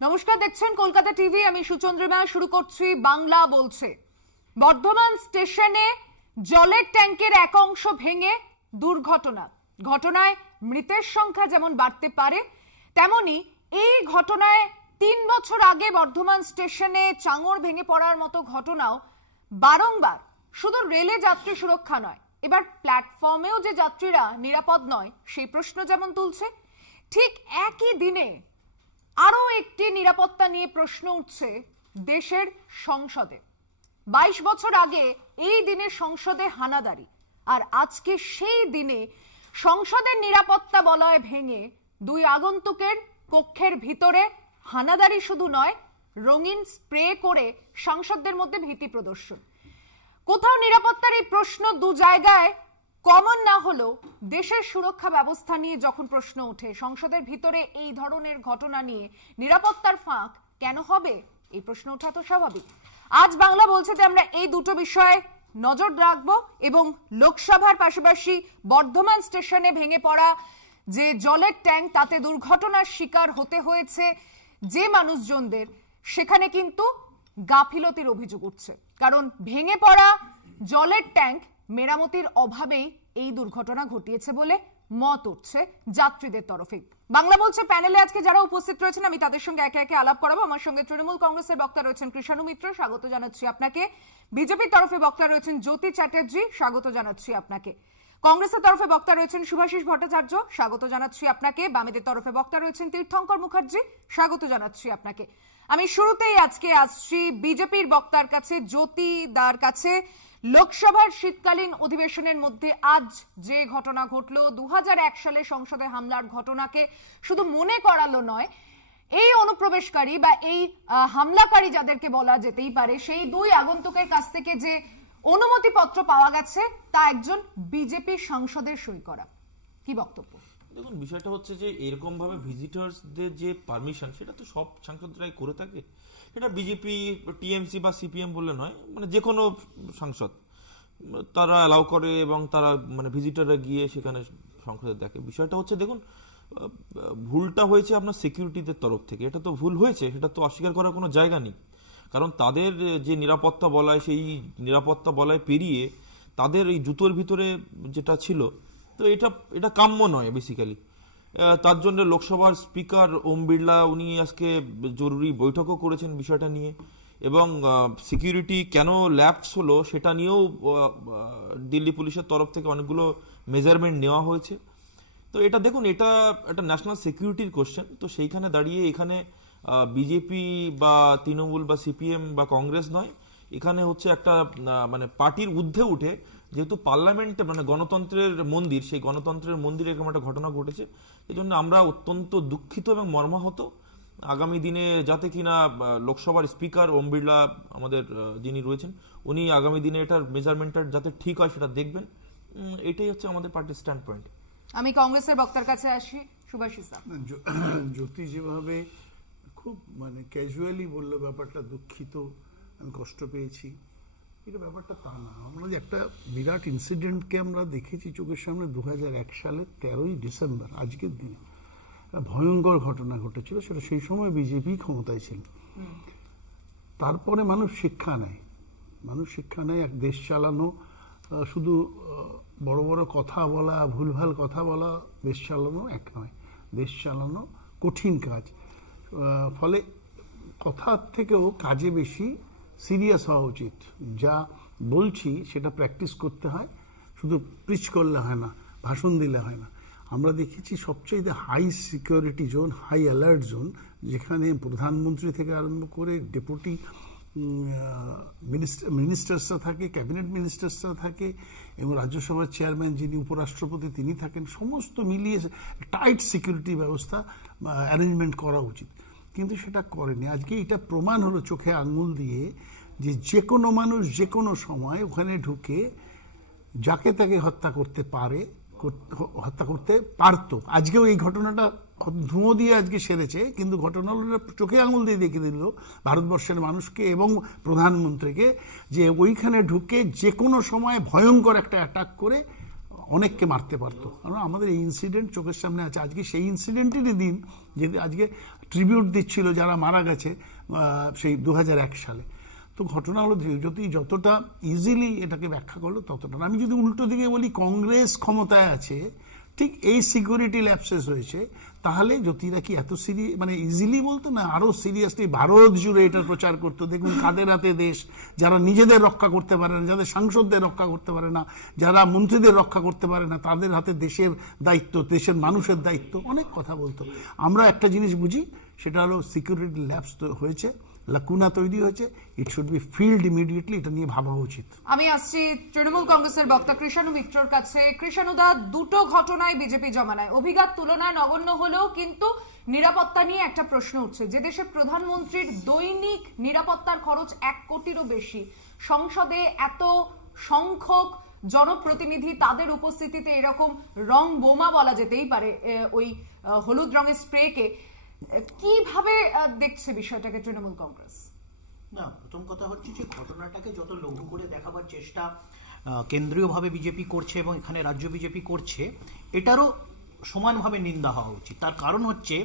নমস্কার, দেখছেন কলকাতা টিভি। আমি সুচন্দ্রিমা। শুরু করছি বাংলা বলছে। বর্ধমান স্টেশনে জলের ট্যাঙ্কের এক অংশ ভেঙে দুর্ঘটনা। ঘটনায় মৃতের সংখ্যা যেমন বাড়তে পারে, তেমনি এই ঘটনায় 3 বছর আগে বর্ধমান স্টেশনে চাঙড় ভেঙে পড়ার মতো ঘটনাও বারংবার শুধু রেলে যাত্রী সুরক্ষা নয়, এবার প্ল্যাটফর্মেও যে যাত্রীরা নিরাপদ নয় সেই প্রশ্ন যেমন তুলছে, ঠিক একই দিনে আরো একটি নিরাপত্তা নিয়ে প্রশ্ন উঠছে দেশের সংসদে। 22 বছর আগে এই দিনে সংসদে হানাদারি, আর আজকে সেই দিনে সংসদের নিরাপত্তা বলয় ভেঙে 2 আগন্তুকের কক্ষের ভিতরে হানাদারি শুধু নয়, রঙিন স্প্রে করে সাংসদদের মধ্যে ভীতি প্রদর্শন। কোথাও নিরাপত্তার এই প্রশ্ন দু জায়গায় কমন না হলেও দেশের সুরক্ষা ব্যবস্থা নিয়ে যখন প্রশ্ন ওঠে, সংসদের ভিতরে এই ধরনের ঘটনা নিয়ে নিরাপত্তার ফাঁক কেন হবে, এই প্রশ্ন ওঠা তো স্বাভাবিক। আজ বাংলা বলছে আমরা এই দুটো বিষয়ে নজর রাখবো এবং লোকসভার পাশাপাশি বর্ধমান স্টেশনে ভেঙে পড়া যে জলের ট্যাঙ্ক, তাতে দুর্ঘটনার শিকার হতে হয়েছে যে মানুষজনদের, সেখানে কিন্তু গাফিলতির অভিযোগ উঠছে। কারণ ভেঙে পড়া জলের ট্যাঙ্ক মেরামতির অভাবেই এই দুর্ঘটনা ঘটিয়েছে বলে মত উঠছে যাত্রীদের তরফে। বাংলা বলছে প্যানেলে আজকে যারা উপস্থিত রয়েছেন আমি তাদের সঙ্গে একে একে আলাপ করাবো। আমার সঙ্গে তৃণমূল কংগ্রেসের বক্তা রয়েছেন কৃষাণু মিত্র, স্বাগত জানাচ্ছি আপনাকে। বিজেপির তরফে বক্তা রয়েছেন জ্যোতি চ্যাটার্জি, স্বাগত জানাচ্ছি আপনাকে। কংগ্রেসের তরফে বক্তা রয়েছেন শুভাশিস ভট্টাচার্য, স্বাগত জানাচ্ছি আপনাকে। বামেদের তরফে বক্তা রয়েছেন তীর্থঙ্কর মুখার্জি, স্বাগত জানাচ্ছি আপনাকে। আমি শুরুতেই আজকে আসছি বিজেপির বক্তার কাছে, জ্যোতি দার কাছে। লোকসভার শীতকালীন অধিবেশনের মধ্যে আজ যে ঘটনা ঘটলো, 2001 সালে সংসদে হামলার ঘটনাকে শুধু মনে করালো নয়, এই অনুপ্রবেশকারী বা এই হামলাকারী যাদেরকে বলা যেতেই পারে, সেই 2 আগন্তুকের কাছ থেকে যে অনুমতিপত্র পাওয়া গেছে তা একজন বিজেপি সাংসদের সই করা। কি বক্তব্য? দেখুন, বিষয়টা হচ্ছে যে এরকম ভাবে ভিজিটার্সদের যে পারমিশন, সেটা তো সব সাংসদরাই করে থাকে। এটা বিজেপি, টিএমসি বা সিপিএম বলে নয়, মানে যে কোনো সাংসদ তারা অ্যালাউ করে এবং তারা মানে ভিজিটাররা গিয়ে সেখানে সংসদে দেখে। বিষয়টা হচ্ছে দেখুন, ভুলটা হয়েছে আপনার সিকিউরিটিদের তরফ থেকে, এটা তো ভুল হয়েছে, সেটা তো অস্বীকার করার কোনো জায়গা নেই। কারণ তাদের যে নিরাপত্তা বলয়, সেই নিরাপত্তা বলয় পেরিয়ে তাদের এই জুতোর ভিতরে যেটা ছিল, তো এটা কাম্য নয় বেসিক্যালি। তার জন্য লোকসভার স্পিকার ওম বিড়লা উনি আজকে জরুরি বৈঠকও করেছেন বিষয়টা নিয়ে, এবং সিকিউরিটি কেন ল্যাপস হলো সেটা নিয়েও দিল্লি পুলিশের তরফ থেকে অনেকগুলো মেজারমেন্ট নেওয়া হয়েছে। তো এটা দেখুন, এটা একটা ন্যাশনাল সিকিউরিটির কোশ্চেন। তো সেইখানে দাঁড়িয়ে এখানে বিজেপি বা তৃণমূল বা সিপিএম বা কংগ্রেস নয়, এখানে হচ্ছে একটা মানে পার্টির ঊর্ধ্বে উঠে, যেহেতু পার্লামেন্টে মানে গণতন্ত্রের মন্দির, সেই গণতন্ত্রের মন্দিরে এরকম একটা ঘটনা ঘটেছে। এই জন্য আমরা অত্যন্ত দুঃখিত এবং মর্মাহত। আগামী দিনে যাতে কিনা লোকসভার স্পিকার ওম বিড়লা আমাদের যিনি রয়েছেন, উনি আগামী দিনে এটার মেজারমেন্টটা যাতে ঠিক হয় সেটা দেখবেন। এটাই হচ্ছে আমাদের পার্টির স্ট্যান্ড পয়েন্ট। আমি কংগ্রেসের বক্তার কাছে আসি, শুভাশিস। জ্যোতি যেভাবে খুব মানে ক্যাজুয়ালি বললো ব্যাপারটা, দুঃখিত, আমি কষ্ট পেয়েছি, এটা ব্যাপারটা তা না। আমরা যে একটা বিরাট ইনসিডেন্টকে আমরা দেখেছি চোখের সামনে 2001 সালের 13ই ডিসেম্বর, আজকের দিনে ভয়ঙ্কর ঘটনা ঘটেছিল, সেটা সেই সময় বিজেপি ক্ষমতায় ছিল। তারপরে মানুষ শিক্ষা নেয়, এক দেশ চালানো শুধু বড় বড় কথা বলা, ভুলভাল কথা বলা, দেশ চালানো এক নয়, দেশ চালানো কঠিন কাজ। ফলে কথার থেকেও কাজে বেশি সিরিয়াস হওয়া উচিত। যা বলছি সেটা প্র্যাকটিস করতে হয়, শুধু প্রিচ করলে হয় না, ভাষণ দিলে হয় না। আমরা দেখেছি সবচেয়ে high security zone, high alert zone, যেখানে প্রধানমন্ত্রী থেকে আরম্ভ করে ডেপুটি মিনিস্টার্সরা থাকে, ক্যাবিনেট মিনিস্টার্সরা থাকে, এবং রাজ্যসভার চেয়ারম্যান যিনি উপরাষ্ট্রপতি তিনি থাকেন, সমস্ত মিলিয়ে টাইট সিকিউরিটি ব্যবস্থা অ্যারেঞ্জমেন্ট করা উচিত। কিন্তু সেটা করেনি। আজকে এটা প্রমাণ হলো চোখে আঙুল দিয়ে যে কোনো মানুষ যে কোনো সময় ওখানে ঢুকে যাকে তাকে হত্যা করতে পারত। আজকেও এই ঘটনাটা ধুঁয়ো দিয়ে আজকে সেরেছে, কিন্তু ঘটনাটা চোখে আঙুল দিয়ে দেখে দিল ভারতবর্ষের মানুষকে এবং প্রধানমন্ত্রীকে, যে ওইখানে ঢুকে যে কোনো সময় ভয়ঙ্কর একটা অ্যাটাক করে অনেককে মারতে পারতো। কারণ আমাদের এই ইনসিডেন্ট চোখের সামনে আছে। আজকে সেই ইনসিডেন্টেরই দিন, যে আজকে ট্রিবিউট দিচ্ছিল যারা মারা গেছে সেই 2001 সালে। তো ঘটনা হলো যদি যতটা ইজিলি এটাকে ব্যাখ্যা করলো ততটা। আমি যদি উল্টো দিকে বলি কংগ্রেস ক্ষমতায় আছে, ঠিক এই সিকিউরিটি ল্যাপসেস হয়েছে, তাহলে জ্যোতিরা কি এত মানে ইজিলি বলতো না, আরো সিরিয়াসলি ভারত জুড়ে এটার প্রচার করতো। দেখুন কাদের হাতে দেশ, যারা নিজেদের রক্ষা করতে পারে না, যাদের সাংসদদের রক্ষা করতে পারে না, যারা মন্ত্রীদের রক্ষা করতে পারে না, তাদের হাতে দেশের দায়িত্ব, দেশের মানুষের দায়িত্ব, অনেক কথা বলতো। আমরা একটা জিনিস বুঝি, সেটা হলো সিকিউরিটি ল্যাপস হয়েছে, লাকুনা তৈরি হয়েছে, it should be field immediately, এটা নিয়ে ভাবা উচিত। আমি আসছি তৃণমূল কংগ্রেসের বক্তা কৃষাণু মিত্রর কাছে। কৃষাণুদা, দুটো ঘটনায় বিজেপি জমানায় অভিঘাত তুলনায় নগণ্য হলেও কিন্তু নিরাপত্তা নিয়ে একটা প্রশ্ন উঠছে। যে দেশের প্রধানমন্ত্রীর দৈনিক নিরাপত্তার খরচ 1 কোটিরও বেশি, সংসদে এত সংখ্যক জনপ্রতিনিধি, তাদের উপস্থিতিতে এরকম রং বোমা বলা যেতেই পারে ওই হলুদ রঙের স্প্রেকে, কিভাবে দেখছে বিষয়টাকে তৃণমূল কংগ্রেস? না, প্রথম কথা হচ্ছে যে ঘটনাটাকে যত লঘু করে দেখাবার চেষ্টা কেন্দ্রীয়ভাবে বিজেপি করছে এবং এখানে রাজ্য বিজেপি করছে, এটারও সমানভাবে নিন্দা হওয়া উচিত। তার কারণ হচ্ছে,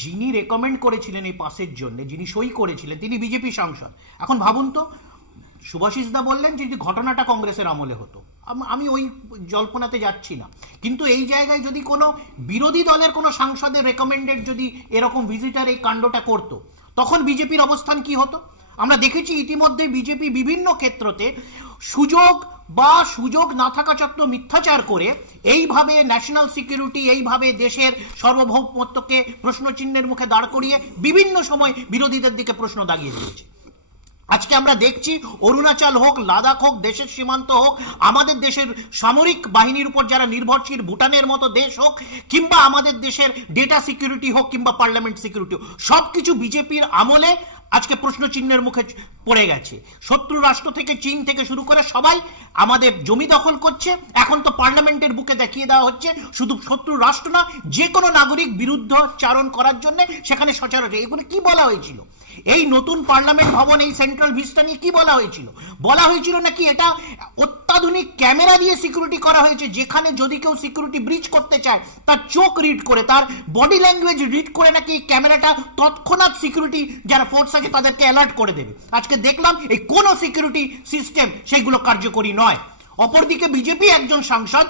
যিনি রেকমেন্ড করেছিলেন এই পাসের জন্য, যিনি সই করেছিলেন, তিনি বিজেপি সাংসদ। এখন ভাবুন তো, সুভাষিস দা বললেন যে যদি ঘটনাটা কংগ্রেসের আমলে হতো, আমি ওই জল্পনাতে যাচ্ছি না, কিন্তু এই জায়গায় যদি কোনো বিরোধী দলের কোনো সাংসদের রেকমেন্ডেড যদি এরকম ভিজিটার এই কাণ্ডটা করতো, তখন বিজেপির অবস্থান কি হতো? আমরা দেখেছি ইতিমধ্যে বিজেপি বিভিন্ন ক্ষেত্রতে সুযোগ না থাকা সত্ত্বেও মিথ্যাচার করে এইভাবে ন্যাশনাল সিকিউরিটি, এইভাবে দেশের সার্বভৌমত্বকে প্রশ্নচিহ্নের মুখে দাঁড় করিয়ে বিভিন্ন সময় বিরোধীদের দিকে প্রশ্ন দাগিয়ে দিয়েছে। আজকে আমরা দেখছি অরুণাচল হোক, লাদাখ হোক, দেশের সীমান্ত হোক, আমাদের দেশের সামরিক বাহিনীর উপর যারা নির্ভরশীল ভুটানের মতো দেশ হোক, কিংবা আমাদের দেশের ডেটা সিকিউরিটি হোক, কিংবা পার্লামেন্ট সিকিউরিটি হোক, সবকিছু বিজেপির আমলে আজকে প্রশ্নচিহ্নের মুখে পড়ে গেছে। শত্রু রাষ্ট্র থেকে চীন থেকে শুরু করে সবাই আমাদের জমি দখল করছে। এখন তো পার্লামেন্টের বুকে দেখিয়ে দেওয়া হচ্ছে শুধু শত্রু রাষ্ট্র না, যে কোনো নাগরিক বিরুদ্ধাচারণ করার জন্য সেখানে সচরাচর। এগুলো কি বলা হয়েছিল? এই নতুন পার্লামেন্ট ভবন, এই সেন্ট্রাল ভিস্টা নিয়ে কি বলা হয়েছিল? বলা হয়েছিল নাকি এটা অত্যাধুনিক ক্যামেরা দিয়ে সিকিউরিটি করা হয়েছে, যেখানে যদি কেউ সিকিউরিটি ব্রিচ করতে চায় তার চোখ রিড করে, তার বডি ল্যাঙ্গুয়েজ রিড করে নাকি এই ক্যামেরাটা তৎক্ষণাৎ সিকিউরিটি যারা ফোর্স আছে তাদেরকে অ্যালার্ট করে দেবে। আজকে দেখলাম এই কোন সিকিউরিটি সিস্টেম সেইগুলো কার্যকরী নয়। অপরদিকে বিজেপি একজন সাংসদ,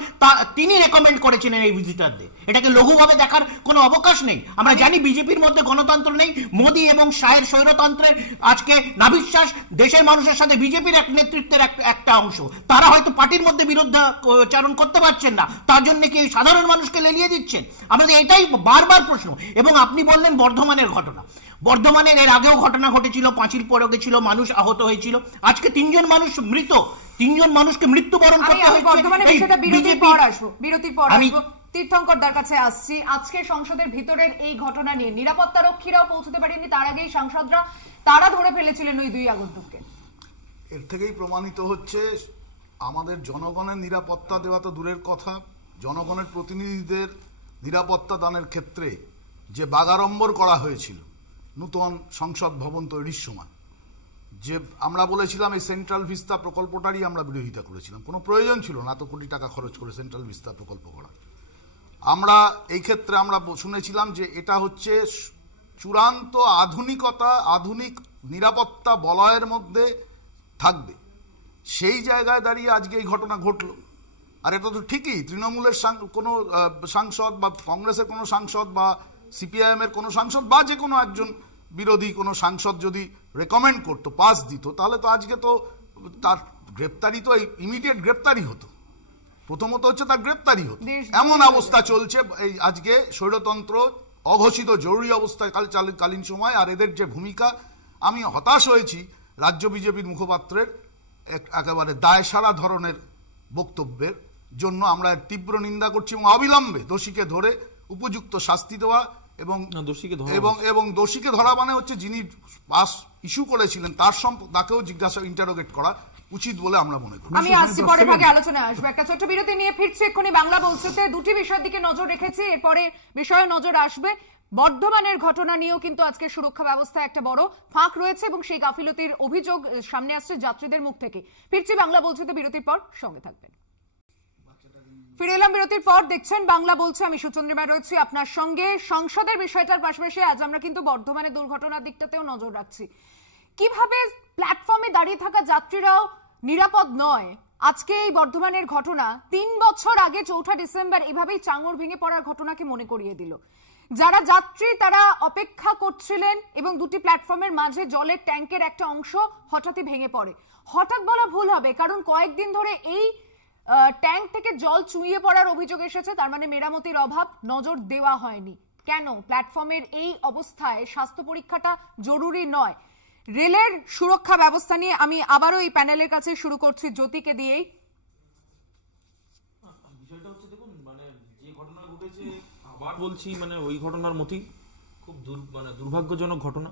তিনি রেকমেন্ড করেছিলেন এই ভিজিটারদের। এটাকে লঘুভাবে দেখার কোনো অবকাশ নেই। আমরা জানি বিজেপির মধ্যে গণতন্ত্র নেই, মোদী এবং শাহের স্বৈরতন্ত্রের আজকে নাভিশ্বাস দেশের মানুষের সাথে বিজেপির এক নেতৃত্বের একটা অংশ, তারা হয়তো পার্টির মধ্যে বিরুদ্ধাচারণ করতে পারছেন না, তার জন্য কি সাধারণ মানুষকে লেলিয়ে দিচ্ছেন? আমাদের এটাই বারবার প্রশ্ন। এবং আপনি বললেন বর্ধমানের ঘটনা, বর্ধমানের এর আগেও ঘটনা ঘটেছিল, পাঁচিল পড়ে গেছিল, মানুষ আহত হয়েছিল, আজকে 3 জন মানুষ মৃত, 3 জন মানুষকে মৃত্যুবরণ করতে হয়েছে। বিরতির পর তীর্থঙ্করদার কাছে আসছি। আজকে সংসদের ভিতরের এই ঘটনা নিয়ে নিরাপত্তা রক্ষীরাও পৌঁছতে পারেনি, তার আগেই সাংসদরা তারা ধরে ফেলেছিলেন ওই 2 আগন্তুককে। এর থেকেই প্রমাণিত হচ্ছে আমাদের জনগণের নিরাপত্তা দেওয়া তো দূরের কথা, জনগণের প্রতিনিধিদের নিরাপত্তা দানের ক্ষেত্রে যে বাগাড়ম্বর করা হয়েছিল নূতন সংসদ ভবন তৈরির সময়, যে আমরা বলেছিলাম এই সেন্ট্রাল ভিস্তা প্রকল্পটারই আমরা বিরোধিতা করেছিলাম, কোনো প্রয়োজন ছিল না এত কোটি টাকা খরচ করে সেন্ট্রাল ভিস্তা প্রকল্প করা। আমরা এই ক্ষেত্রে আমরা শুনেছিলাম যে এটা হচ্ছে চূড়ান্ত আধুনিকতা, আধুনিক নিরাপত্তা বলয়ের মধ্যে থাকবে। সেই জায়গায় দাঁড়িয়ে আজকে এই ঘটনা ঘটলো। আর এটা তো ঠিকই, তৃণমূলের কোনো সাংসদ বা কংগ্রেসের কোনো সাংসদ বা সিপিআইএম এর কোনো সাংসদ বা যে কোনো একজন বিরোধী কোনো সাংসদ যদি রেকমেন্ড করতো, পাস দিত, তাহলে তো আজকে তো তার গ্রেপ্তারি তো ইমিডিয়েট গ্রেপ্তারি হতো। প্রথমত হচ্ছে তার গ্রেপ্তারি হতো। এমন অবস্থা চলছে এই আজকে স্বৈরতন্ত্র, অঘোষিত জরুরি অবস্থা কালীন সময়। আর এদের যে ভূমিকা, আমি হতাশ হয়েছি রাজ্য বিজেপির মুখপাত্রের একেবারে দায়সারা ধরনের বক্তব্যের জন্য। আমরা তীব্র নিন্দা করছি এবং অবিলম্বে দোষীকে ধরে উপযুক্ত শাস্তি দেওয়া এবং দোষীকে ধরা মানে হচ্ছে যিনি পাস ইস্যু করেছিলেন তাকেও জিজ্ঞাসা ইন্টারোগেট করা উচিত বলে আমরা মনে করি। আমি আসছি পরে ভাগে আলোচনায় আসবো, একটা ছোট্ট বিরতি নিয়ে ফিরছি এক্ষুনি। বাংলা বলছেতে দুটি বিষয়ের দিকে নজর রেখেছি, এরপরে বিষয়ে নজর আসবে। বর্ধমানের ঘটনা নিয়েও কিন্তু আজকে সুরক্ষা ব্যবস্থায় একটা বড় ফাঁক রয়েছে এবং সেই গাফিলতির অভিযোগ সামনে আসছে যাত্রীদের মুখ থেকে। ফিরছি বাংলা বলছেতে বিরতির পর, সঙ্গে থাকবেন। ফিরে এলাম বিরতির পর। দেখছেন বাংলা বলছে, আমি সুচন্দ্রিমা রয়েছি আপনার সঙ্গে। সংসদের বিষয়টার পাশাপাশি আজ আমরা কিন্তু বর্ধমানে দুর্ঘটনার দিকটাতেও নজর রাখছি। কিভাবে প্ল্যাটফর্মে দাঁড়িয়ে থাকা যাত্রীরাও নিরাপদ নয়। আজকে এই বর্ধমানের ঘটনা 3 বছর আগে 4 ডিসেম্বর এভাবেই চাঙড় ভেঙে পড়ার ঘটনাকে মনে করিয়ে দিল। যারা যাত্রী তারা অপেক্ষা করছিলেন এবং দুটি প্ল্যাটফর্মের মাঝে জলের ট্যাঙ্কের একটা অংশ হঠাৎই ভেঙে পড়ে। হঠাৎ বলা ভুল হবে, কারণ কয়েকদিন ধরে এই ট্যাঙ্ক থেকে জল চুইয়ে পড়ার অভিযোগ এসেছে। তার মানে মেরামতির অভাব, নজর দেওয়া হয়নি। কেন প্ল্যাটফর্মের এই অবস্থায় স্বাস্থ্য পরীক্ষাটা জরুরি নয়? রেলের সুরক্ষা ব্যবস্থা নিয়ে আমি আবারও এই প্যানেলের কাছে শুরু করছি জ্যোতিকে দিয়েই। বিষয়টা হচ্ছে দেখুন, মানে যে ঘটনা ঘটেছে আবার বলছি, মানে ওই ঘটনার মতোই খুব দুর্ভাগ্যজনক ঘটনা।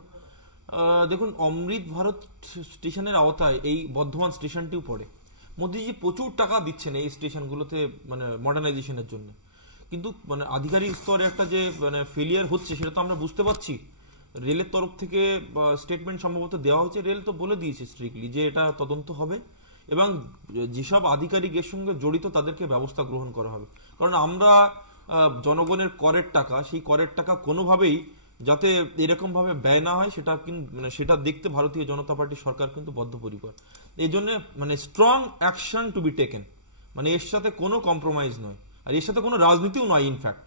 দেখুন, অমৃত ভারত স্টেশনের আওতায় এই বর্ধমান স্টেশনটিও পড়ে। মোদিজি প্রচুর টাকা দিচ্ছেন এই স্টেশনগুলোতে মানে মডার্নাইজেশনের জন্য, কিন্তু মানে আধিকারিক স্তরে একটা যে মানে ফেলিয়ার হচ্ছে সেটা তো আমরা বুঝতে পারছি। রেলের তরফ থেকে স্টেটমেন্ট সম্ভবত দেওয়া হয়েছে, রেল তো বলে দিয়েছে স্ট্রিক্টলি যে এটা তদন্ত হবে এবং যেসব আধিকারিক এর সঙ্গে জড়িত তাদেরকে ব্যবস্থা গ্রহণ করা হবে। কারণ আমরা জনগণের করের টাকা, সেই করের টাকা কোনোভাবেই যাতে এরকম ভাবে ব্যয় না হয় সেটা মানে সেটা দেখতে ভারতীয় জনতা পার্টি সরকার কিন্তু বদ্ধপরিকর। এই জন্য মানে strong action to be taken, মানে এর সাথে কোনো কম্প্রোমাইজ নয়, আর এর সাথে কোনো রাজনীতিও নয় ইনফ্যাক্ট।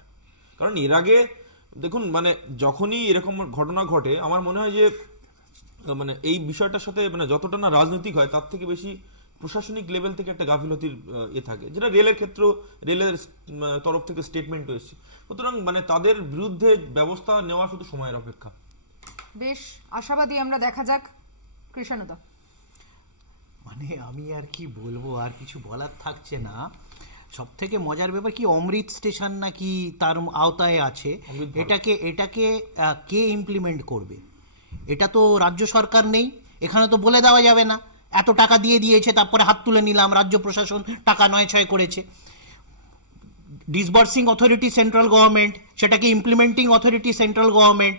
কারণ এর আগে দেখুন, মানে যখনই এরকম ঘটনা ঘটে আমার মনে হয় যে মানে এই বিষয়টার সাথে মানে যতটা না রাজনৈতিক হয় তার থেকে বেশি প্রশাসনিক লেভেল থেকে একটা গাফিলতির থাকে, যেটা রেলের ক্ষেত্রে রেলের তরফ থেকে স্টেটমেন্ট এসেছে। সুতরাং মানে তাদের বিরুদ্ধে ব্যবস্থা নেওয়া শুধু সময়ের অপেক্ষা। বেশ আশাবাদী আমরা, দেখা যাক। কৃষ্ণদা, মানে আমি আর কি বলবো, আর কিছু বলার থাকছে না। সব থেকে মজার ব্যাপার কি, অমৃত স্টেশন নাকি তার আওতায় আছে, এটাকে কে ইমপ্লিমেন্ট করবে? এটা তো রাজ্য সরকার নেই, এখানে তো বলে দেওয়া যাবে না এত টাকা দিয়ে দিয়েছে তারপরে হাত তুলে নিলাম। রাজ্য প্রশাসন টাকা নয় ছয় করেছে। ডিসবার্সিং অথরিটি সেন্ট্রাল গভর্নমেন্ট, সেটাকে ইমপ্লিমেন্টিং অথরিটি সেন্ট্রাল গভর্নমেন্ট,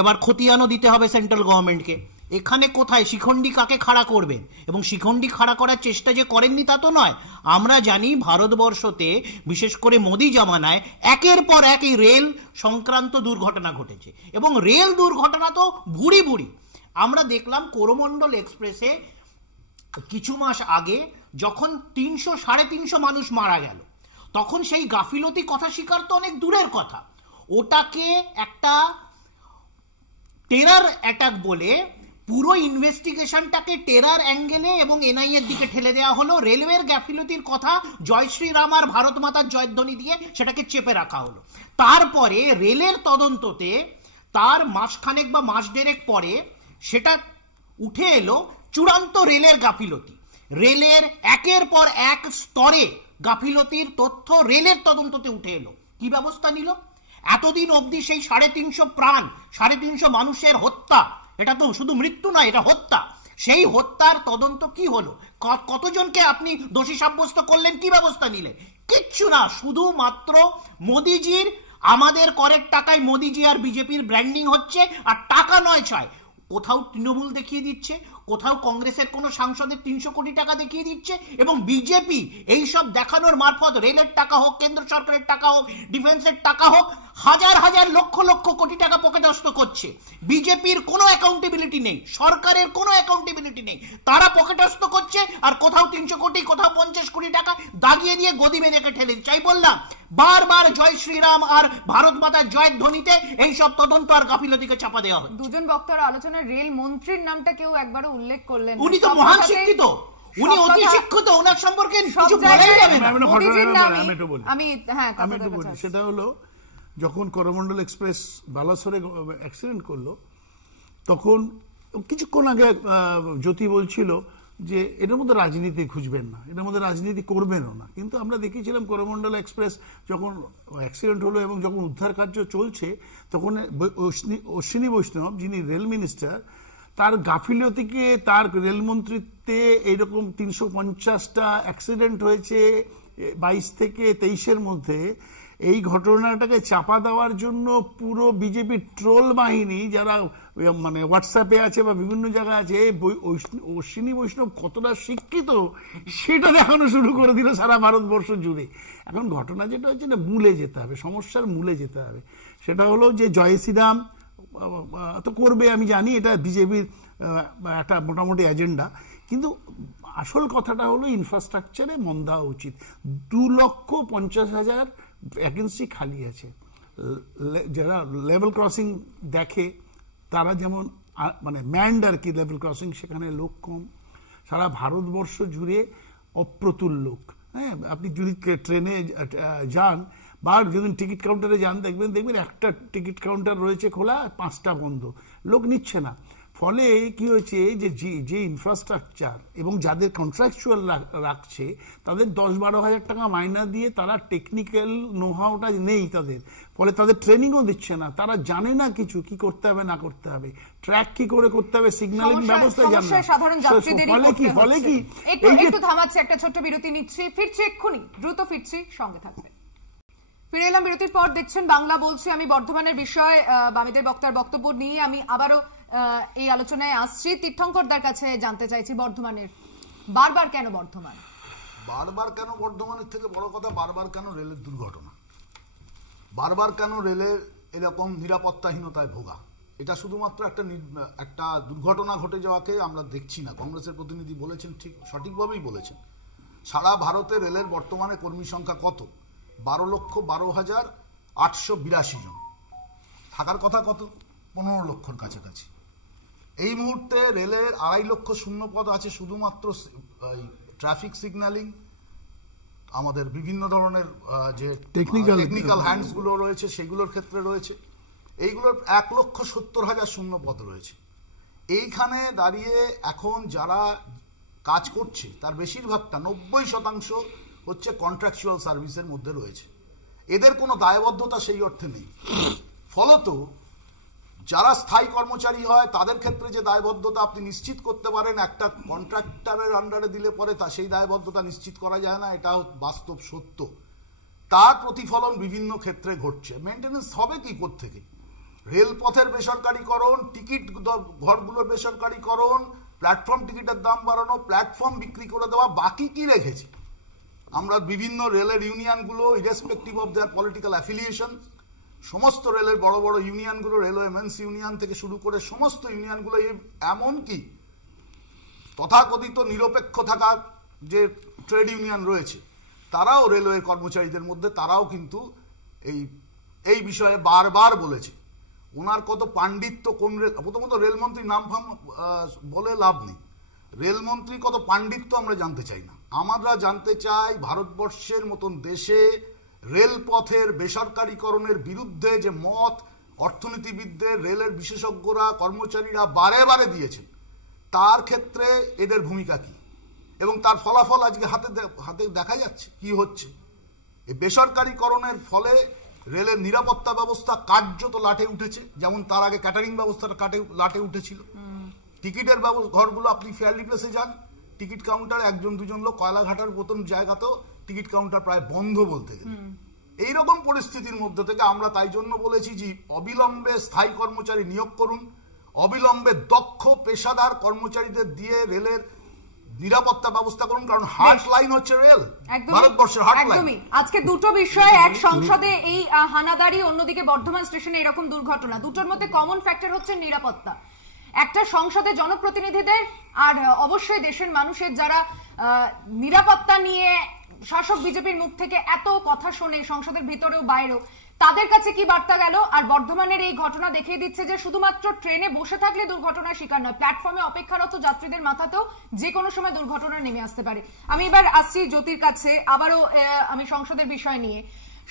এবার খতিয়ানও দিতে হবে সেন্ট্রাল গভর্নমেন্টকে। এখানে কোথায় শিখণ্ডী কাকে খাড়া করবেন? এবং শিখণ্ডী খাড়া করার চেষ্টা যে করেননি তা তো নয়। আমরা জানি ভারতবর্ষতে বিশেষ করে মোদি জামানায় একের পর এক এই রেল সংক্রান্ত দুর্ঘটনা ঘটেছে, এবং রেল দুর্ঘটনা তো ভুড়ি ভুড়ি। আমরা দেখলাম করমণ্ডল এক্সপ্রেসে কিছু মাস আগে যখন 300-350 মানুষ মারা গেল, তখন সেই গাফিলতি কথা স্বীকার তো অনেক দূরের কথা, ওটাকে একটা টেরার অ্যাটাক বলে পুরো ইনভেস্টিগেশনটাকে টেরার অ্যাঙ্গেলে এবং এনআইএ এর দিকে ঠেলে দেওয়া হলো। রেলওয়ের গাফিলতির কথা জয় শ্রীরাম আর ভারত মাতার জয়ধ্বনি দিয়ে সেটাকে চেপে রাখা হলো। তারপরে রেলের তদন্ততে তার মাসখানেক বা মাস দেড়েক পরে সেটা উঠে এলো চূড়ান্ত রেলের গাফিলতি। রেলের একের পর এক স্তরে গাফিলতির তথ্য রেলের তদন্ততে উঠে এলো। কি ব্যবস্থা নিল? এতদিন অবধি সেই 350 প্রাণ, 350 মানুষের হত্যা, এটা তো শুধু মৃত্যু নয়, এটা হত্যা। সেই হত্যার তদন্ত কি হলো? কতজনকে আপনি দোষী সাব্যস্ত করলেন? কি ব্যবস্থা নিলেন? কিচ্ছু না। শুধুমাত্র মোদিজির, আমাদের করের টাকায় মোদিজি আর বিজেপির ব্র্যান্ডিং হচ্ছে, আর টাকা নয় ছয়। কোথাও তৃণমূল দেখিয়ে দিচ্ছে, কোথাও কংগ্রেসের কোন সাংসদের 300 কোটি টাকা দেখিয়ে দিচ্ছে, এবং বিজেপি এই সব দেখানোর মারফত রেলের টাকা হোক, কেন্দ্র সরকারের টাকা হোক, ডিফেন্সের টাকা হোক, হাজার হাজার লক্ষ লক্ষ কোটি টাকা পকেটস্থ করছে। বিজেপির কোনো অ্যাকাউন্টেবিলিটি নেই, সরকারের কোনো অ্যাকাউন্টেবিলিটি নেই। তারা পকেটস্থ করছে আর কোথাও 300 কোটি, কোথাও 50 কোটি টাকা দাগিয়ে দিয়ে গদি বেঁধে ঠেলে চাই। বললাম বারবার জয় শ্রীরাম আর ভারত মাতার জয়ের ধ্বনিতে এই সব তদন্ত আর গাফিলতিকে চাপা দেওয়া হয়। দুজন বক্তার আলোচনায় রেল মন্ত্রীর নামটা কেউ একবারও উল্লেখ করলেন। উনি তো মহান শিক্ষিত, উনি অতি শিক্ষিত, ওনার সম্পর্কে কিছু বলাই যাবে না। আমি একটু বলি, সেটা হলো যখন করমণ্ডল এক্সপ্রেস বালাসরে অ্যাক্সিডেন্ট করলো, তখন কিছুক্ষণ আগে জ্যোতি বলছিল যে এটার মধ্যে রাজনীতি খুঁজবেন না, এটার মধ্যে রাজনীতি করবেনও না। কিন্তু আমরা দেখেছিলাম করমণ্ডল এক্সপ্রেস যখন অ্যাক্সিডেন্ট হলো এবং যখন উদ্ধার কার্য চলছে, তখন অশ্বিনী বৈষ্ণব, যিনি রেল মিনিস্টার, তার গাফিলতিকে, তার রেলমন্ত্রীত্বে এইরকম 350টা অ্যাক্সিডেন্ট হয়েছে 22 থেকে 23-এর মধ্যে, এই ঘটনাটাকে চাপা দেওয়ার জন্য পুরো বিজেপির ট্রোল বাহিনী যারা মানে হোয়াটসঅ্যাপে আছে বা বিভিন্ন জায়গায় আছে, অশ্বিনী বৈষ্ণব কতটা শিক্ষিত সেটা দেখানো শুরু করে দিল সারা ভারতবর্ষ জুড়ে। এখন ঘটনা যেটা হচ্ছে না, মূলে যেতে হবে, সমস্যার মূলে যেতে হবে। সেটা হলো যে জয় শ্রীরাম তো করবে, আমি জানি এটা বিজেপির একটা মোটামুটি এজেন্ডা, কিন্তু আসল কথাটা হলো ইনফ্রাস্ট্রাকচারে মন দেওয়া উচিত। 2,50,000 ভ্যাকেন্সি খালি আছে। যারা লেভেল ক্রসিং দেখে তারা যেমন মানে ম্যান্ড আর কি লেভেল ক্রসিং, সেখানে লোক কম, সারা ভারতবর্ষ জুড়ে অপ্রতুল লোক। হ্যাঁ, আপনি যদি ট্রেনে যান বা যদি টিকিট কাউন্টারে যান দেখবেন একটা টিকিট কাউন্টার রয়েছে খোলা, 5টা বন্ধ, লোক নিচ্ছে না। ফলে কি হয়েছে যে ইনফ্রাস্ট্রাকচার এবং যাদের কন্ট্রাকচুয়াল রাখছে তাদের 10-12 হাজার টাকা মাইনা দিয়ে তারা টেকনিক্যাল নোহাওটা নেই তাদের, ফলে তাদের ট্রেনিংও দিচ্ছে না, তারা জানে না কিছু কি করতে হবে না করতে হবে, ট্র্যাক কি করে করতে হবে, সিগন্যালিং ব্যবস্থা জানে না। ফলে কি একটু থামাচ্ছে, একটা ছোট্ট বিরতি নিচ্ছি, ফিরছি এক্ষুনি, দ্রুত ফিরছি, সঙ্গে থাকবে। ফিরে এলাম বিরতির পর। দেখছেন বাংলা বলছে। আমি বর্ধমানের বিষয়ে বামেদের বক্তার বক্তব্য নিয়ে আমি আবারও এই আলোচনায় আসছি। তীর্থঙ্করদার কাছে জানতে চাইছি, বর্ধমানের বারবার কেন বর্ধমান, বারবার কেন বর্ধমানের থেকে বড় কথা বারবার কেন রেলের দুর্ঘটনা, বারবার কেন রেলের এরকম নিরাপত্তাহীনতায় ভোগা। এটা শুধুমাত্র একটা দুর্ঘটনা ঘটে যাওয়াকে আমরা দেখছি না। কংগ্রেসের প্রতিনিধি বলেছেন, ঠিক সঠিকভাবেই বলেছেন। সারা ভারতে রেলের বর্তমানে কর্মী সংখ্যা কত? 12,12,882 জন। থাকার কথা কত? 15 লক্ষর কাছাকাছি। এই মুহূর্তে রেলের 2.5 লক্ষ শূন্য পদ আছে শুধুমাত্র ট্রাফিক সিগন্যালিং, আমাদের বিভিন্ন ধরনের যে টেকনিক্যাল হ্যান্ডসগুলো রয়েছে সেগুলোর ক্ষেত্রে রয়েছে। এইগুলোর 1,70,000 শূন্য পদ রয়েছে। এইখানে দাঁড়িয়ে এখন যারা কাজ করছে তার বেশিরভাগটা 90% হচ্ছে কন্ট্রাকচুয়াল সার্ভিসের মধ্যে রয়েছে। এদের কোনো দায়বদ্ধতা সেই অর্থে নেই। ফলত যারা স্থায়ী কর্মচারী হয় তাদের ক্ষেত্রে যে দায়বদ্ধতা আপনি নিশ্চিত করতে পারেন একটা কন্ট্রাক্টরের আন্ডারে দিলে পরে সেই দায়বদ্ধতা নিশ্চিত করা যায় না, এটা বাস্তব সত্য। তার প্রতিফলন বিভিন্ন ক্ষেত্রে ঘটছে। মেনটেন্যান্স হবে কি কোত্থেকে? রেলপথের বেসরকারীকরণ, টিকিট ঘরগুলোর বেসরকারীকরণ, প্ল্যাটফর্ম টিকিটের দাম বাড়ানো, প্ল্যাটফর্ম বিক্রি করে দেওয়া, বাকি কি রেখেছে? আমরা বিভিন্ন রেলের ইউনিয়নগুলো irrespective of their political affiliation, সমস্ত রেলের বড় বড় ইউনিয়নগুলো, রেলওয়ে মেন্স ইউনিয়ন থেকে শুরু করে সমস্ত ইউনিয়নগুলো, এমনকি তথাকথিত নিরপেক্ষ থাকা যে ট্রেড ইউনিয়ন রয়েছে তারাও রেলওয়ের কর্মচারীদের মধ্যে তারাও কিন্তু এই বিষয়ে বারবার বলেছে। ওনার কত পাণ্ডিত্য, কোন প্রথমত রেলমন্ত্রীর নাম ফাম বলে লাভ নেই। রেলমন্ত্রী কত পাণ্ডিত্য আমরা জানতে চাই না, আমরা জানতে চাই ভারতবর্ষের মতন দেশে রেলপথের বেসরকারীকরণের বিরুদ্ধে যে মত অর্থনীতিবিদদের, রেলের বিশেষজ্ঞরা, কর্মচারীরা বারে বারে দিয়েছেন, তার ক্ষেত্রে এদের ভূমিকা কি এবং তার ফলাফল আজকে হাতে দেখা যাচ্ছে কি হচ্ছে। এই বেসরকারীকরণের ফলে রেলের নিরাপত্তা ব্যবস্থা কার্যত লাটে উঠেছে, যেমন তার আগে ক্যাটারিং ব্যবস্থাটা লাটে উঠেছিল। টিকিটের ঘরগুলো আপনি ফেয়ারলি প্লেসে যান, টিকিট কাউন্টার 1-2 লোক, কয়লাঘাটার মতন জায়গাতেও টিকিট কাউন্টার প্রায় বন্ধ বলতে গেলে। এইরকম পরিস্থিতির মধ্যে থেকে আমরা তাই জন্য বলেছি যে অবিলম্বে স্থায়ী কর্মচারী নিয়োগ করুন, অবিলম্বে দক্ষ পেশাদার কর্মচারীদের দিয়ে রেলের নিরাপত্তা ব্যবস্থা করুন, কারণ হার্ট লাইন হচ্ছে রেল, ভারতবর্ষের হার্ট লাইন। আজকে দুটো বিষয়, এক সংসদে এই হানাদারি, অন্যদিকে বর্ধমান স্টেশনে এরকম দুর্ঘটনা, দুটোর মধ্যে কমন ফ্যাক্টর হচ্ছে নিরাপত্তা। একটা সংসদে জনপ্রতিনিধিদের আর অবশ্যই দেশের মানুষের যারা নিরাপত্তা নিয়ে শাসক বিজেপির মুখ থেকে এত কথা শোনে সংসদের ভিতরেও বাইরেও, তাদের কাছে কি বার্তা গেল? আর বর্ধমানের এই ঘটনা দেখিয়ে দিচ্ছে যে শুধুমাত্র ট্রেনে বসে থাকলে দুর্ঘটনার শিকার নয়, প্ল্যাটফর্মে অপেক্ষারত যাত্রীদের মাথাতেও যে কোনো সময় দুর্ঘটনা নেমে আসতে পারে। আমি এবার আসছি জ্যোতির কাছে, আবারও আমি সংসদের বিষয় নিয়ে।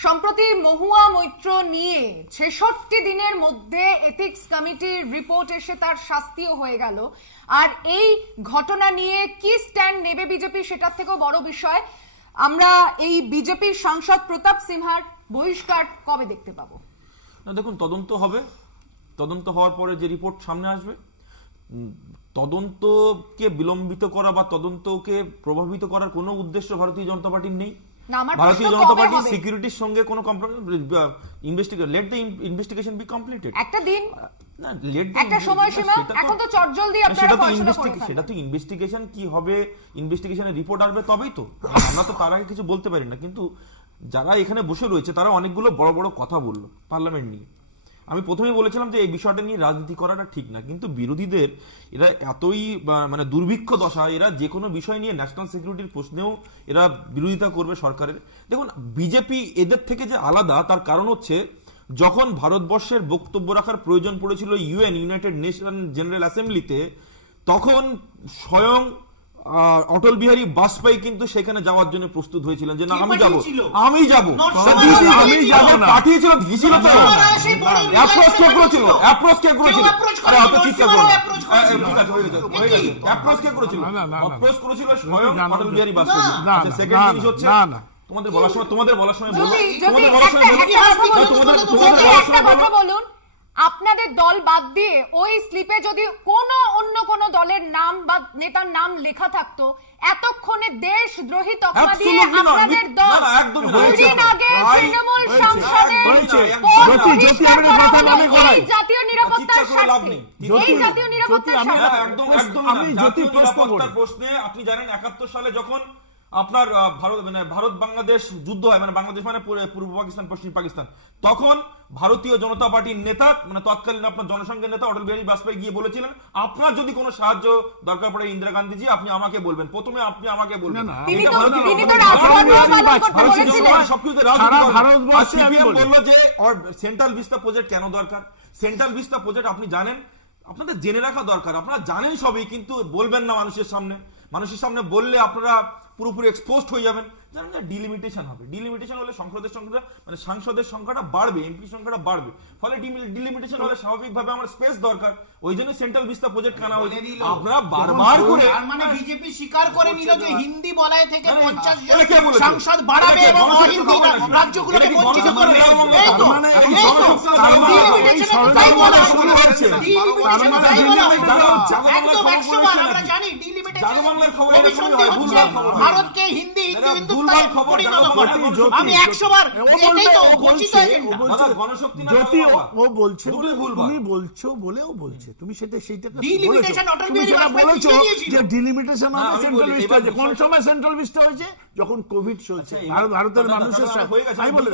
সম্প্রতি মহুয়া মৈত্র নিয়ে 66 দিনের মধ্যে এথিক্স কমিটির রিপোর্ট এসে তার শাস্তিও হয়ে গেল। আর এই ঘটনা নিয়ে কি স্ট্যান্ড নেবে বিজেপি, সেটার থেকেও বড় বিষয় আমরা এই বিজেপির সাংসদ প্রতাপ সিনহার বহিষ্কার কবে দেখতে পাবো? না দেখুন, তদন্ত হবে, তদন্ত হওয়ার পরে যে রিপোর্ট সামনে আসবে, তদন্তকে বিলম্বিত করা বা তদন্তকে প্রভাবিত করার কোনো উদ্দেশ্য ভারতীয় জনতা পার্টির নেই। না, আমার ভারতীয় প্রশ্ন জনতা কবে পার্টি হবে? সিকিউরিটির সঙ্গে কোনো let the investigation be completed. একটা দিন, না, let the একটা সময়সীমা, এখন তো চটজলদি আপনারা ফয়সালা করে ফেলেন। সেটা তো ইনভেস্টিগেশন কি হবে, ইনভেস্টিগেশনের রিপোর্ট আসবে তবেই তো, আমরা তো তার আগে কিছু বলতে পারি না। কিন্তু যারা এখানে বসে রয়েছে তারা অনেকগুলো বড় বড় কথা বললো পার্লামেন্ট নিয়ে। আমি প্রথমেই বলেছিলাম যে এই বিষয়টা নিয়ে রাজনীতি করাটা ঠিক না, কিন্তু বিরোধীদের এরা এতই মানে দুর্ভিক্ষ দশা, এরা যে কোনো বিষয় নিয়ে ন্যাশনাল সিকিউরিটির প্রশ্নেও এরা বিরোধিতা করবে সরকারের। দেখুন, বিজেপি এদের থেকে যে আলাদা তার কারণ হচ্ছে, যখন ভারতবর্ষের বক্তব্য রাখার প্রয়োজন পড়েছিল ইউনাইটেড নেশন জেনারেল অ্যাসেম্বলিতে, তখন স্বয়ং অটল বিহারী বাজপেয়ী কিন্তু সেখানে যাওয়ার জন্য প্রস্তুত হয়েছিলেন যে না আমি যাব, পাঠিয়েছিল, দিয়েছিল। অ্যাপ্রোচ কে করেছিল? অ্যাপ্রোচ কে করেছিল? অ্যাপ্রোচ কে করেছিল? অ্যাপ্রোচ করেছিল স্বয়ং অটল বিহারী বাজপেয়ী। সেকেন্ড জিনিস হচ্ছে, তোমাদের বলার সময় বলুন, আপনাদের দল বাদ দিয়ে ওই স্লিপে যদি অন্য কোন দলের নাম বা নেতার নাম লেখা থাকতো, এতক্ষণে দেশদ্রোহী তকমা দিয়ে আপনাদের দল দুদিন আগে তৃণমূল সংসদে এই জাতীয় নিরাপত্তার স্বার্থে, এই জাতীয় নিরাপত্তার প্রশ্নে আপনি জানেন 71 সালে যখন আপনার ভারত বাংলাদেশ যুদ্ধ হয়, মানে বাংলাদেশ মানে পূর্ব পাকিস্তান পশ্চিম পাকিস্তান, তখন ভারতীয় জনতা পার্টির নেতা মানে তৎকালীন আপনার জনসংঘের নেতা অটল বিহারী বাজপেয়ী গিয়ে বলেছিলেন, আপনার যদি কোনো সাহায্য দরকার পড়ে ইন্দিরা গান্ধীজি আপনি আমাকে বলবেন, প্রথমে আপনি আমাকে বলবেন। সিপিএম বললো যে সেন্ট্রাল ভিস্তা প্রজেক্ট কেন দরকার? সেন্ট্রাল ভিস্তা প্রজেক্ট আপনি জানেন, আপনাদের জেনে রাখা দরকার, আপনারা জানেন সবই, কিন্তু বলবেন না মানুষের সামনে। মানুষের সামনে বললে আপনারা পুরোপুরি এক্সপোজড হয়ে যাবেন। জানেন যে ডিলিমিটেশন হবে, ডিলিমিটেশন হলে সাংসদের সংখ্যাটা বাড়বে, এমপি সংখ্যাটা বাড়বে, ফলে ডিলিমিটেশন হলে স্বাভাবিকভাবে আমার স্পেস দরকার, ওই জন্য সেন্ট্রাল ভিস্তা প্রজেক্ট কেনা হয়েছে। আপনারা বারবার করে মানে বিজেপি স্বীকার করে নিল যে হিন্দি বলায় থেকে 50 জন সাংসদ বাড়াবে এবং অহিন্দি রাজ্যগুলোকে বঞ্চিত করবে। এই তো একদম 100 বার আমরা জানি ডিলিমিটেশন ভারতকে হিন্দি হিন্দুত্বের পরিণত করা। আমি 100 বার এটাই তো ঘোষিত এজেন্ডা। জ্যোতি ও বলছে, তুমি বলছো বলেও বলছে, তুমি সেইটাকে ডিলিমিটেশন অটল বিহারী বলেছো যে ডিলিমিটেশন হবে, সেন্ট্রাল ভিস্টা হয়েছে। কোন সময় সেন্ট্রাল ভিস্টা হয়েছে? যখন কোভিড চলছে, ভারতের মানুষের আমি বলে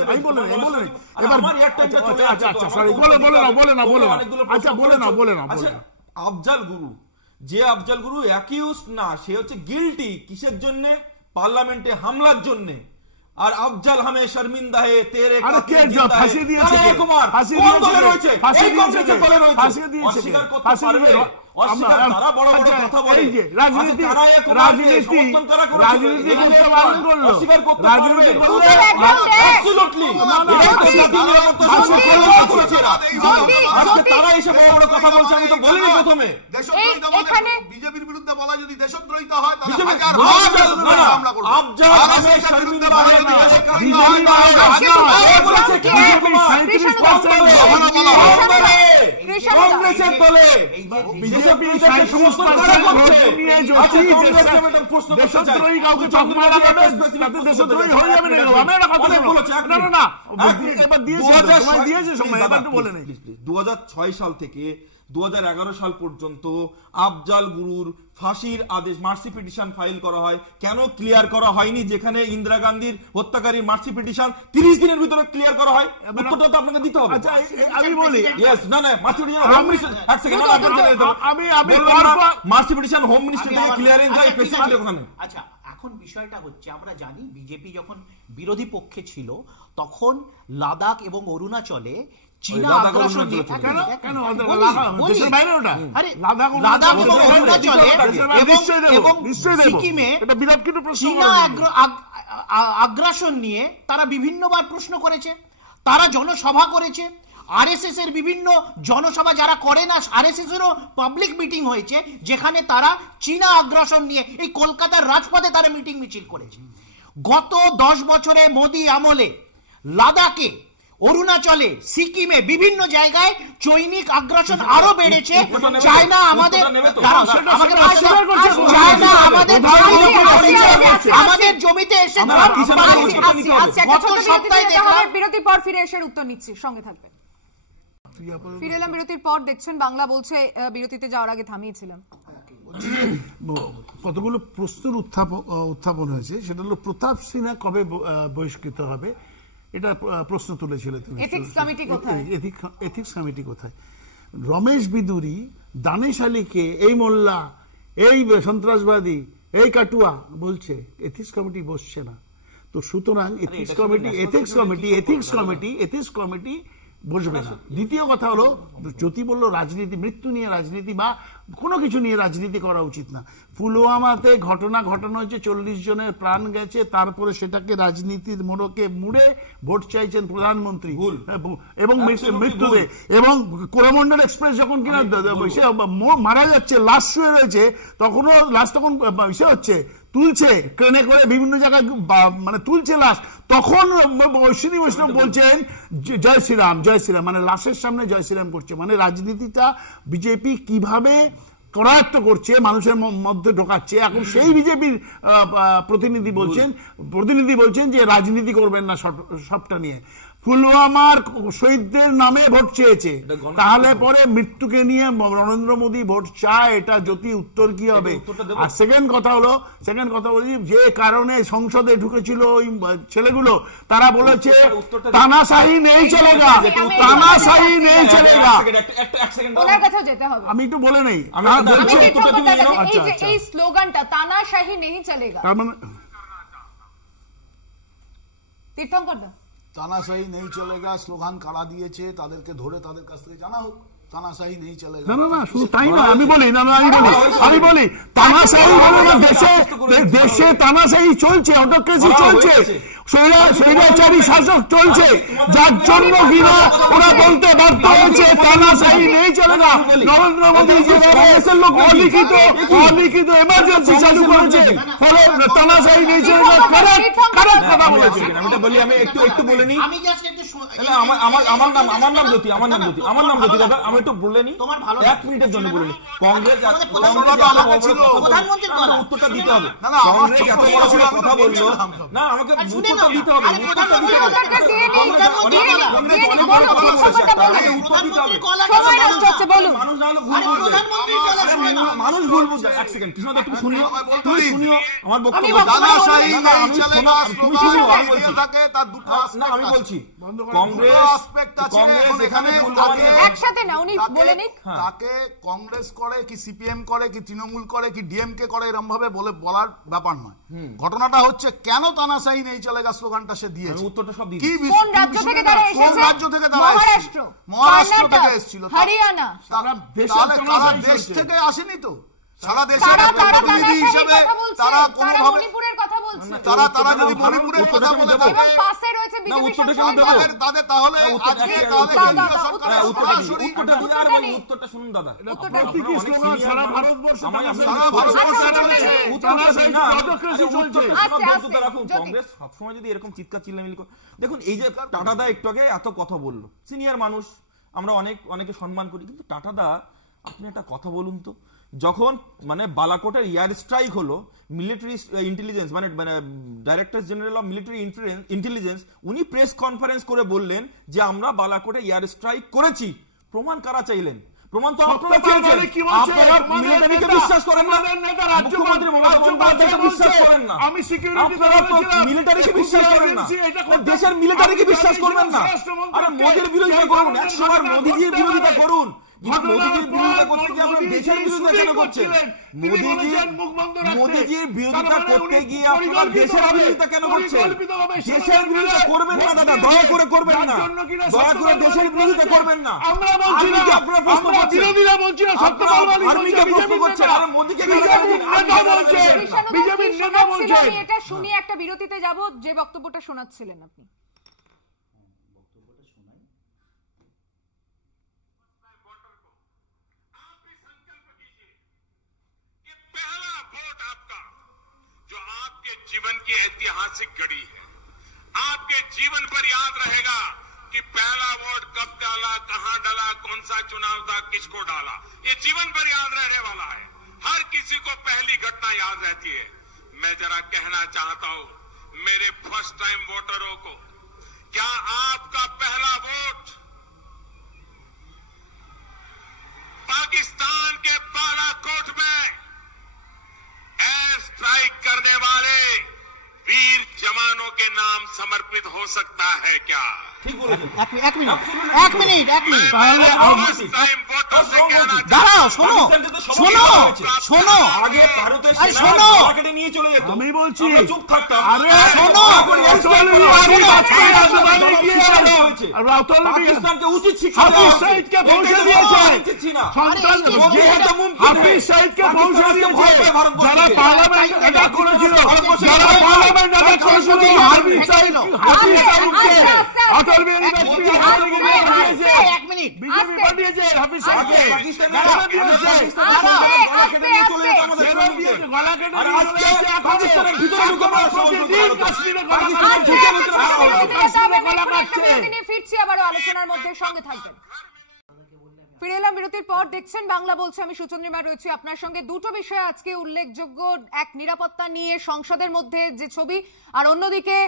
এবার সরি বলে না আফজাল গুরু, যে আফজাল গুরু অ্যাকিউজ না, সে হচ্ছে গিল্টি কিসের জন্য? পার্লামেন্টে হামলার জন্য। আর আফজাল হামে শর্মিন্দা হে তেরে ফাঁসি দিয়েছে, কুমার ফাঁসি দিয়েছে, তারা বড় বড় কথা বলে, রাজনীতি তারা এসে বড় বড় কথা বলছে। আমি তো বলিনি প্রথমে বিজেপির বিরুদ্ধে বলা যদি দেশদ্রোহিতা হয় কংগ্রেসের দলে সাল থেকে 2011 সাল পর্যন্ত আফজাল গুরুর ফাঁসির আদেশ মার্সি পিটিশন ফাইল করা হয়। কেন ক্লিয়ার করা হয়নি? যেখানে ইন্দিরা গান্ধীর হত্যাকারীর মার্সি পিটিশন 30 দিনের ভিতরে ক্লিয়ার করা হয়, উত্তরটা তো আপনাকে দিতে হবে। আচ্ছা আমি বলি, ইয়েস না মার্সি পিটিশন হোম মিনিস্টার, এক second mercy petition home minister থেকে ক্লিয়ারেন্স হয় প্রেসিডেন্ট ওখানে। আচ্ছা, এখন বিষয়টা হচ্ছে আমরা জানি বিজেপি যখন বিরোধী পক্ষে ছিল তখন লাদাখ এবং অরুণাচলে চীনা আগ্রাসন নিয়ে লাদাখ এবং অরুণাচলে এবং সিকিমে চীনা আগ্রাসন নিয়ে তারা বিভিন্নবার প্রশ্ন করেছে, তারা জনসভা করেছে। আরএসএস এর বিভিন্ন জনসভা যারা করে না, আরএসএস এরও পাবলিক মিটিং হয়েছে যেখানে তারা চীনা আগ্রাসন নিয়ে এই কলকাতার রাজপথে তারা মিটিং মিছিল করেছে। গত 10 বছরে মোদি আমলে লাদাখে অরুণাচলে, সিকিমে, বিভিন্ন জায়গায় চৈনিক আগ্রাসন আরো বেড়েছে। চায়না আমাদের আমাদের জমিতে এসে গত সপ্তাহে দেখলাম। বিরতির পর ফিরে এসে উত্তর নিচ্ছি, সঙ্গে থাকবেন। ফিরে এলাম বিরতির পর। দেখছেন বাংলা বলছে, বিরতিতে যাওয়ার আগে থামিয়েছিলাম। কতগুলো প্রশ্নের উত্থাপন হয়েছে। সেটা হলো প্রতাপ সিনহা কবে বহিষ্কৃত হবে, এটা প্রশ্ন তুলেছিল। এথিক্স কমিটি কোথায়? এথিক্স কমিটি কোথায়? রমেশ বিদুরি দানেশ আলীকে এই মোল্লা, এই সন্ত্রাসবাদী, এই কাটুয়া বলছে, এথিক্স কমিটি বসছে না। তো সুতরাং এথিক্স কমিটি বসবে না। দ্বিতীয় কথা হলো, জ্যোতি বলল রাজনীতি, মৃত্যু নিয়ে রাজনীতি বা কোনো কিছু নিয়ে রাজনীতি করা উচিত না। পুলওয়ামাতে ঘটনা ঘটানো হয়েছে, 40 জনের প্রাণ গেছে, তারপরে সেটাকে রাজনীতির মোড়কে মুড়ে ভোট চাইছেন প্রধানমন্ত্রী এবং মৃত্যুতে। এবং কোরমন্ডল এক্সপ্রেস যখন কিনা মারা যাচ্ছে, লাশ শুয়ে রয়েছে, তখনও লাশ তখন হচ্ছে তুলছে ট্রেনে করে বিভিন্ন জায়গায়, মানে তুলছে লাশ, তখন অশ্বিনী বৈষ্ণব বলছেন জয় শ্রীরাম, জয় শ্রীরাম, মানে লাশের সামনে জয় শ্রীরাম করছে। মানে রাজনীতিটা বিজেপি কিভাবে করায়ত্ত করছে, মানুষের মধ্যে ঢোকাচ্ছে। এখন সেই বিজেপির প্রতিনিধি বলছেন যে রাজনীতি করবেন না সবটা নিয়ে। পুলওয়ামার শহীদদের নামে ভোট চেয়েছে, তাহলে পরে মৃত্যুকে নিয়ে নরেন্দ্র মোদী ভোট চায়, এটা জ্যোতি উত্তর কি হবে? আর সেকেন্ড কথা বলি, যে কারণে সংসদে ঢুকেছিল ওই ছেলেগুলো, তারা বলেছে তানাশাহি নেই চলেগা, তানাশাহি নেই চলেগা। আমি একটু বলে নেই, এই স্লোগানটা তানাশাহি নেই চলেগা, তার মানে তীর্থঙ্কর দা, তানাশাহি নেই চলেগা স্লোগান কারা দিয়েছে তাদেরকে ধরে তাদের কাছ থেকে জানা হোক। তানাশাহি নেই চলেগা না, শুধু তাই না, আমি বলি তানাশাহি হলো না, দেশে তানাশাহি চলছে, অটোক্রেসি চলছে, স্বৈরাচারী শাসক চলছে, যার জন্য কিনা ওরা বলতে বাধ্য হয়েছে তানাশাহি নেই চলেগা। নরেন্দ্র মোদী অলিখিত এমার্জেন্সি চালু করেছে, ফলে তানাশাহি নেই চলেগা কারেক্ট কথা বলেছে। আমি একটু বলে নিই, আমার নাম জ্যোতি দাদা, আমি একটু বলে নিই, 1 মিনিটের জন্য বলে নিই। কংগ্রেস উত্তরটা দিতে হবে। কংগ্রেস এত বড় বড় কথা বললো না, আমাকে উত্তরটা দিতে হবে। মানুষ ভুল বুঝে। 1 সেকেন্ড কৃষ্ণ, একটু শুনিও, তুমি শুনিও আমার বক্তব্য। আমি বলছি কংগ্রেস এখানে একসাথে না, উনি বলে নিক, তাকে কংগ্রেস করে কি সিপিএম করে কি তৃণমূল করে কি ডিএমকে করে এরকম ভাবে বলার ব্যাপার নয়। ঘটনাটা হচ্ছে কেন তানাশাহি নেই চলেগা স্লোগানটা সে দিয়েছে, উত্তরটা সব দিয়ে। কোন রাজ্য থেকে তারা এসেছে? মহারাষ্ট্র থেকে এসেছিল, হরিয়ানা, তাহলে দেশ থেকে আসেনি তো, সারা দেশে প্রতিনিধি হিসেবে তারা মণিপুরের কথা বলছে, তারা যদি মণিপুরের কথা বলে এবং পাশে রয়েছে বিজেপি তাদের, তাহলে উত্তরটা শুনুন দাদা। কংগ্রেস সবসময় যদি এরকম চিৎকার চিল্লামিল্লি করে, দেখুন এই যে টাটাদা একটু আগে এত কথা বললো, সিনিয়র মানুষ, আমরা অনেকে সম্মান করি, কিন্তু টাটাদা আপনি একটা কথা বলুন তো, যখন মানে বালাকোটের এয়ার স্ট্রাইক হলো, মিলিটারি ইন্টেলিজেন্স মানে director general of military intelligence উনি প্রেস কনফারেন্স করে বললেন যে আমরা বালাকোটে এয়ার স্ট্রাইক করেছি। প্রমাণ কারা চাইলেন? প্রমাণ তো আপনারা চেয়েছেন। আপনারা মিলিটারিকে বিশ্বাস করেন না, মুখ্যমন্ত্রী মমতা বন্দ্যোপাধ্যায়কে বিশ্বাস করেন না, আপনারা তো মিলিটারিকে বিশ্বাস করেন না, দেশের মিলিটারিকে বিশ্বাস করবেন না। আরে মোদির বিরোধিতা করুন, 100 বার মোদিজির বিরোধিতা করুন, মোদিজির বিরোধিতা করতে গিয়ে আপনারা দেশের বিরোধিতা কেন করছেন? মোদিজির বিরোধিতা করতে গিয়ে আপনারা দেশের বিরোধিতা কেন করছেন? দেশের বিরোধিতা করবেন না দাদা, দয়া করে করবেন না, দয়া করে দেশের বিরোধিতা করবেন না। আর্মিকে আপনারা প্রশ্ন করছেন, আর্মিকে প্রশ্ন করছেন, আর মোদিকে বিজেপির নেতা বলছেন। আমি এটা শুনি একটা বিরতিতে যাব, যে বক্তব্যটা শোনাচ্ছিলেন আপনি। जीवन की ऐतिहासिक घड़ी है, आपके जीवन पर याद रहेगा कि पहला वोट कब डाला, कहां डाला, कौन सा चुनाव था, किसको डाला, ये जीवन भर याद रहने वाला है। हर किसी को पहली घटना याद रहती है। मैं जरा कहना चाहता हूं मेरे फर्स्ट टाइम वोटरों को, क्या आपका पहला वोट पाकिस्तान के बालाकोट में एयर स्ट्राइक करने वाले वीर जवानों के नाम समर्पित हो सकता है क्या? ঠিক বলেছেন। এক মিনিট দাঁড়াও, শোনো আগে ভারতের আরে সেনা শোনো। গলা কেটে নিয়ে চলে যেত, আমি বলছি আমরা চুপ থাকতাম। আরে শোনো। পাকিস্তানকে উচিত শিক্ষা দেওয়া হাফিজ হয়েছে। সাইদকে পৌঁছে এটা দিয়েছে। আমরা দিচ্ছি না। হাফিজ সাইদকে পৌঁছে দিয়েছে। যারা পার্লামেন্ট অ্যাটাক করেছিল, যারা পার্লামেন্ট অ্যাটাক করেছিল, হাফিজ সাইদকে অটল বিহারী বাজপেয়ী পাঠিয়েছে। এক মিনিট বিজেপি পাঠিয়েছে হাফিজ সাইদকে। পাকিস্তানের কেন দিয়েছে? গলা কেটে নিয়ে চলে যেত আমাদের কেন সৈনিকদের। দিয়েছে? গলা কেটে আর নিয়ে আজকে চলে যাচ্ছে এখন। পাকিস্তানের ভিতরে ঢুকে পড়ার সাহস প্রতিদিন করতে কাশ্মীরে পারে। গলা পাকিস্তানের কাটছে। ঢুকে ভিতরে ঢুকে পড়ে। বিরতি ফিরছি আবারও আলোচনার মধ্যে, সঙ্গে থাকবেন। ফিরে এলাম বিরতির পর। দেখছেন বাংলা বলছে, আমি সুচন্দ্রিমা রয়েছি আপনার সঙ্গে। দুটো বিষয় আজকে উল্লেখযোগ্য, এক নিরাপত্তা নিয়ে সংসদের মধ্যে যে ছবি, আর অন্যদিকে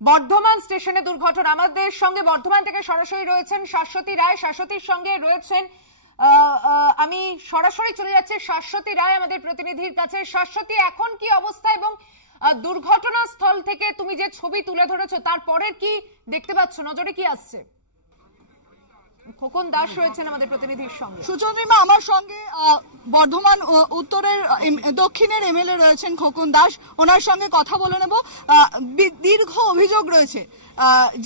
বর্ধমান স্টেশনে দুর্ঘটনা। আমাদের সঙ্গে বর্ধমান থেকে সরাসরি রয়েছেন শাশ্বতী রায়। শাশ্বতীর সঙ্গে রয়েছেন আমি সরাসরি চলে যাচ্ছি শাশ্বতী রায় আমাদের প্রতিনিধির কাছে। শাশ্বতী, এখন কি অবস্থা এবং দুর্ঘটনাস্থল থেকে তুমি যে ছবি তুলে ধরেছো তারপরের কি দেখতে পাচ্ছ, নজরে কি আসছে? খোকন দাস রয়েছেন আমাদের প্রতিনিধির সঙ্গে। সুচন্দ্রিমা, আমার সঙ্গে বর্ধমান উত্তরের দক্ষিণের এমএলএ রয়েছেন খোকন দাস, ওনার সঙ্গে কথা বলে নেব। দীর্ঘ অভিযোগ রয়েছে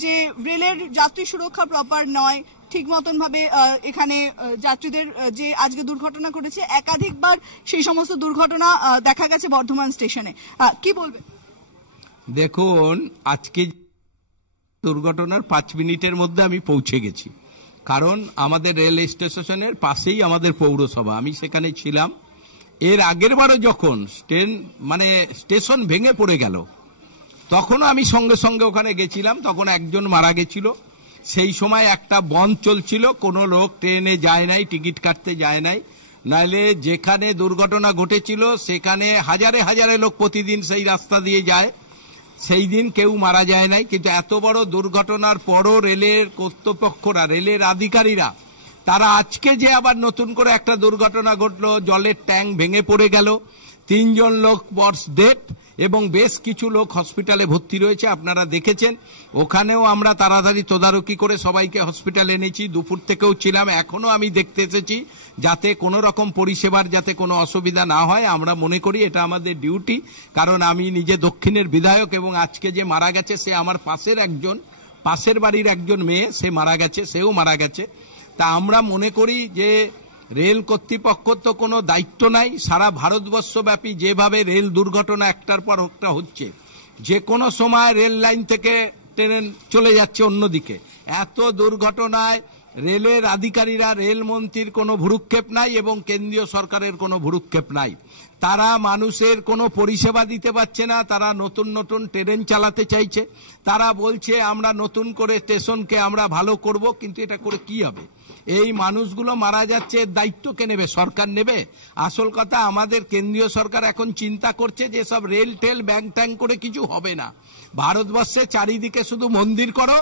যে রেলের যাত্রী সুরক্ষা প্রপার নয়, ঠিক মতন ভাবে এখানে যাত্রীদের যে আজকে দুর্ঘটনা ঘটেছে, একাধিকবার সেই সমস্ত দুর্ঘটনা দেখা গেছে বর্ধমান স্টেশনে, কি বলবে? দেখুন, আজকে দুর্ঘটনার 5 মিনিটের মধ্যে আমি পৌঁছে গেছি, কারণ আমাদের রেল স্টেশনের পাশেই আমাদের পৌরসভা, আমি সেখানে ছিলাম। এর আগের বারও যখন স্টেশন ভেঙে পড়ে গেল, তখনও আমি সঙ্গে সঙ্গে ওখানে গেছিলাম, তখন একজন মারা গেছিল। সেই সময় একটা বন্ধ চলছিল, কোনো লোক ট্রেনে যায় নাই, টিকিট কাটতে যায় নাই। নাইলে যেখানে দুর্ঘটনা ঘটেছিল সেখানে হাজারে হাজারে লোক প্রতিদিন সেই রাস্তা দিয়ে যায়, সেই দিন কেউ মারা যায় নাই। কিন্তু এত বড় দুর্ঘটনার পরও রেলের কর্তৃপক্ষরা, রেলের আধিকারিকরা, তারা আজকে যে আবার নতুন করে একটা দুর্ঘটনা ঘটলো, জলের ট্যাঙ্ক ভেঙে পড়ে গেল, 3 জন লোক বর্স ডেড এবং বেশ কিছু লোক হসপিটালে ভর্তি রয়েছে, আপনারা দেখেছেন। ওখানেও আমরা তাড়াতাড়ি তদারকি করে সবাইকে হসপিটালে এনেছি, দুপুর থেকেও ছিলাম, এখনো আমি দেখতে এসেছি যাতে কোনো রকম পরিষেবার যাতে কোনো অসুবিধা না হয়। আমরা মনে করি এটা আমাদের ডিউটি, কারণ আমি নিজে দক্ষিণের বিধায়ক এবং আজকে যে মারা গেছে সে আমার পাশের বাড়ির একজন মেয়ে, সে মারা গেছে, সেও মারা গেছে। তা আমরা মনে করি যে রেল কর্তৃপক্ষ তো কোনো দায়িত্ব নাই, সারা ভারতবর্ষব্যাপী যেভাবে রেল দুর্ঘটনা একটার পর একটা হচ্ছে, যে কোনো সময় রেল লাইন থেকে ট্রেন চলে যাচ্ছে অন্যদিকে, এত দুর্ঘটনায় রেলের আধিকারিকরা, রেলমন্ত্রীর কোনো ভ্রুক্ষেপ নাই এবং কেন্দ্রীয় সরকারের কোনো ভ্রুক্ষেপ নাই। তারা মানুষের কোনো পরিষেবা দিতে পারছে না, তারা নতুন নতুন ট্রেন চালাতে চাইছে, তারা বলছে আমরা নতুন করে স্টেশনকে আমরা ভালো করব, কিন্তু এটা করে কি হবে? এই মানুষগুলো মারা যাচ্ছে, এর দায়িত্ব কে নেবে? সরকার নেবে? আসল কথা, আমাদের কেন্দ্রীয় সরকার এখন চিন্তা করছে যে সব রেল টেল ব্যাংক ট্যাঙ্ক করে কিছু হবে না। ভারতবর্ষে চারিদিকে শুধু মন্দির করো,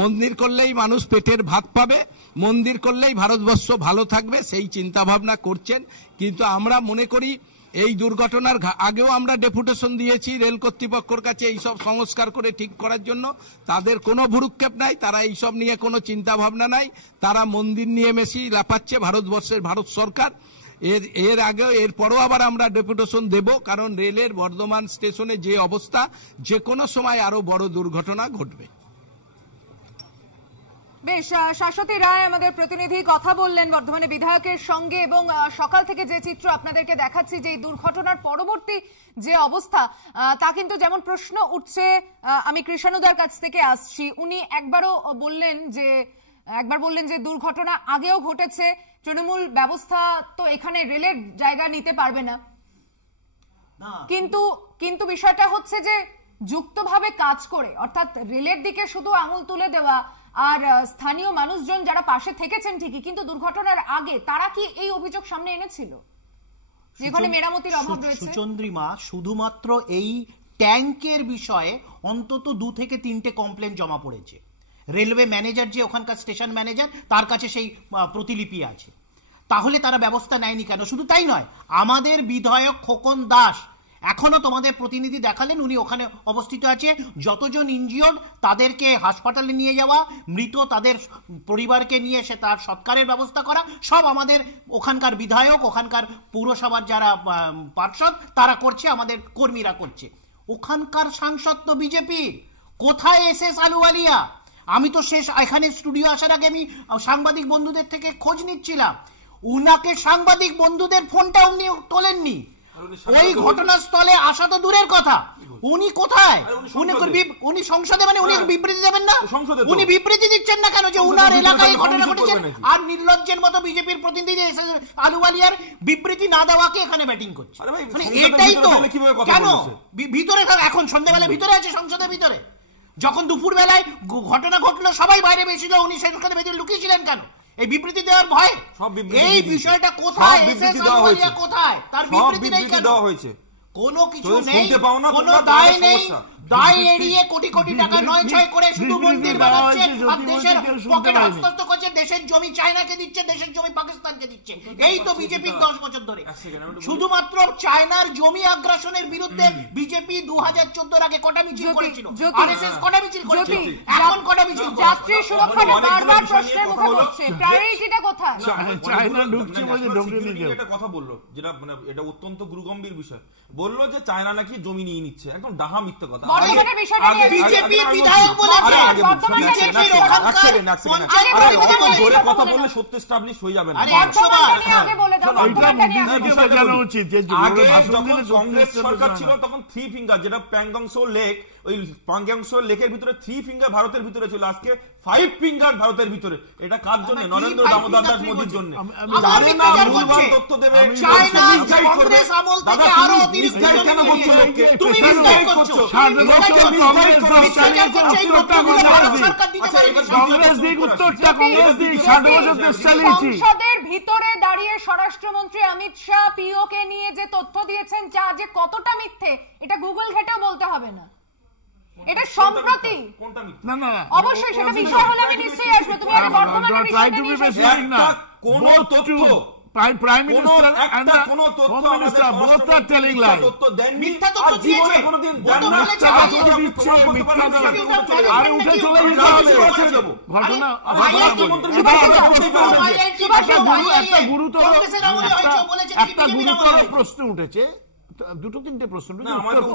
মন্দির করলেই মানুষ পেটের ভাত পাবে, মন্দির করলেই ভারতবর্ষ ভালো থাকবে, সেই চিন্তা ভাবনা করছেন। কিন্তু আমরা মনে করি এই দুর্ঘটনার আগেও আমরা ডেপুটেশন দিয়েছি রেল কর্তৃপক্ষের কাছে এইসব সংস্কার করে ঠিক করার জন্য, তাদের কোনো ভ্রুক্ষেপ নাই, তারা এইসব নিয়ে কোনো চিন্তা ভাবনা নাই, তারা মন্দির নিয়ে মেশি লাফাচ্ছে ভারতবর্ষের ভারত সরকার। এর আগেও এরপরও আবার আমরা ডেপুটেশন দেব, কারণ রেলের বর্ধমান স্টেশনে যে অবস্থা, যে কোনো সময় আরো বড় দুর্ঘটনা ঘটবে। বেশ, শাশ্বতী রায় আমাদের প্রতিনিধি কথা বললেন বর্ধমানের বিধায়কের সঙ্গে, এবং সকাল থেকে যে চিত্র আপনাদেরকে দেখাচ্ছি, যে এই দুর্ঘটনার পরবর্তী যে অবস্থা, তা কিন্তু যেমন প্রশ্ন উঠছে, আমি কৃষ্ণানুদার কাছ থেকে আসছি, উনি একবার বললেন যে দুর্ঘটনা আগেও ঘটেছে, তৃণমূল ব্যবস্থা তো এখানে রেলের জায়গা নিতে পারবে না, কিন্তু বিষয়টা হচ্ছে যে যুক্তভাবে কাজ করে, অর্থাৎ রেলের দিকে শুধু আঙুল তুলে দেওয়া আর স্থানীয় মানুষজন যারা পাশে থেকেছেন ঠিকই, কিন্তু দুর্ঘটনার আগে তারা কি এই অভিযোগ সামনে এনেছিল যেখানে মেরামতির অভাব রয়েছে? সুচন্দ্রিমা, শুধুমাত্র এই ট্যাঙ্কের বিষয়ে অন্তত 2 থেকে 3টে কমপ্লেন জমা পড়েছে। রেলওয়ে ম্যানেজার, যে ওখানকার স্টেশন ম্যানেজার, তার কাছে সেই প্রতিলিপি আছে। তাহলে তারা ব্যবস্থা নেয়নি কেন? শুধু তাই নয়, আমাদের বিধায়ক খোকন দাস এখনো তোমাদের প্রতিনিধি দেখালেন, উনি ওখানে অবস্থিত আছে। যতজন ইনজিওর্ড তাদেরকে হাসপাতালে নিয়ে যাওয়া, মৃত তাদের পরিবারকে নিয়ে এসে তার সৎকারের ব্যবস্থা করা, সব আমাদের ওখানকার বিধায়ক, ওখানকার পৌরসভার যারা পার্ষদ তারা করছে, আমাদের কর্মীরা করছে। ওখানকার সাংসদ তো বিজেপির। কোথায় এসএস আলুওয়ালিয়া? আমি তো শেষ এখানে স্টুডিও আসার আগে আমি সাংবাদিক বন্ধুদের থেকে খোঁজ নিচ্ছিলাম, উনাকে সাংবাদিক বন্ধুদের ফোনটা উনি তোলেননি। ওই ঘটনাস্থলে আসা তো দূরের কথা, উনি কোথায়? উনি সংসদে, মানে উনি বিবৃতি দেবেন না? উনি বিবৃতি দিচ্ছেন না কেন যে উনার এলাকায় ঘটনা ঘটেছে? আর নির্লজ্জের মতো বিজেপির প্রতিনিধি আলুওয়ালিয়ার বিবৃতি না দেওয়াকে এখানে ব্যাটিং করছে। এটাই তো কেন ভিতরে, এখন সন্ধ্যাবেলা ভিতরে আছে সংসদের ভিতরে, যখন দুপুর বেলায় ঘটনা ঘটলো সবাই বাইরে বেশিল, উনি সেখানে ভেতরে লুকিয়েছিলেন কেন? এই বিবৃতি দেওয়ার ভয়? এই বিষয়টা কোথায়? কোথায় তার বিবৃতি নেই কেন? কোনো কিছু নেই, কোনো দায় নেই। দায় এড়িয়ে কোটি কোটি টাকা নয় ছয় করে শুধু মন্দির বানাচ্ছে আর দেশের পকেটে হস্তস্থ করছে। দেশের জমি চায়নাকে দিচ্ছে, দেশের জমি পাকিস্তানকে দিচ্ছে। এই তো বিজেপির 10 বছর ধরে। শুধুমাত্র চায়নার জমি আগ্রাসনের বিরুদ্ধে বিজেপি 2014 আগে কটা মিছিল করেছিল, আরএসএস কটা মিছিল করেছিল, এখন কটা মিছিল? যাত্রী সুরক্ষাটা বারবার প্রশ্নের মুখে পড়ছে, প্রায়োরিটিটা কোথায়? চায়না ঢুকছে বলে ঢুকে নিয়ে একটা কথা বললো, যেটা মানে এটা অত্যন্ত গুরুগম্ভীর বিষয়। বললো যে চায়না নাকি জমি নিয়ে নিচ্ছে, একদম ডাহা মিথ্যা কথা। বিজেপির বিধায়ক বলেছে, কথা বললে সত্য এস্টাবলিশ হয়ে যাবে না। কংগ্রেস সরকার ছিল তখন 3 ফিঙ্গার, যেটা প্যাংগং সো লেক, ওই প্যাংগং সো লেকের ভিতরে 3 ফিঙ্গার ভারতের ভিতরে ছিল, আজকে 5 ফিঙ্গার ভারতের ভিতরে। এটা কার জন্য? নরেন্দ্র দামোদর দাস মোদির জন্য। জানে না ভুলভাল তথ্য দেবে, কংগ্রেস আমল থেকে আরো মিসগাইড কেন করছো লোককে? তুমি মিসগাইড করছো, সংসদের ভিতরে দাঁড়িয়ে স্বরাষ্ট্রমন্ত্রী অমিত শাহ পিও কে নিয়ে যে তথ্য দিয়েছেন, যা যে কতটা মিথ্যে এটা গুগল ঘেটেও বলতে হবে না। এটা সম্প্রতি অবশ্যই সেটা বিষয় হলে আমি নিশ্চয়ই আসবো। তুমি আগে বর্তমানে বিষয়টা নিয়ে এসেছো। কোন তথ্য Prime Minister and the Home Minister both are telling lies. মিথ্যা তথ্য দিয়েছে, একটা গুরুতর প্রশ্ন উঠেছে, 2-3টে প্রশ্ন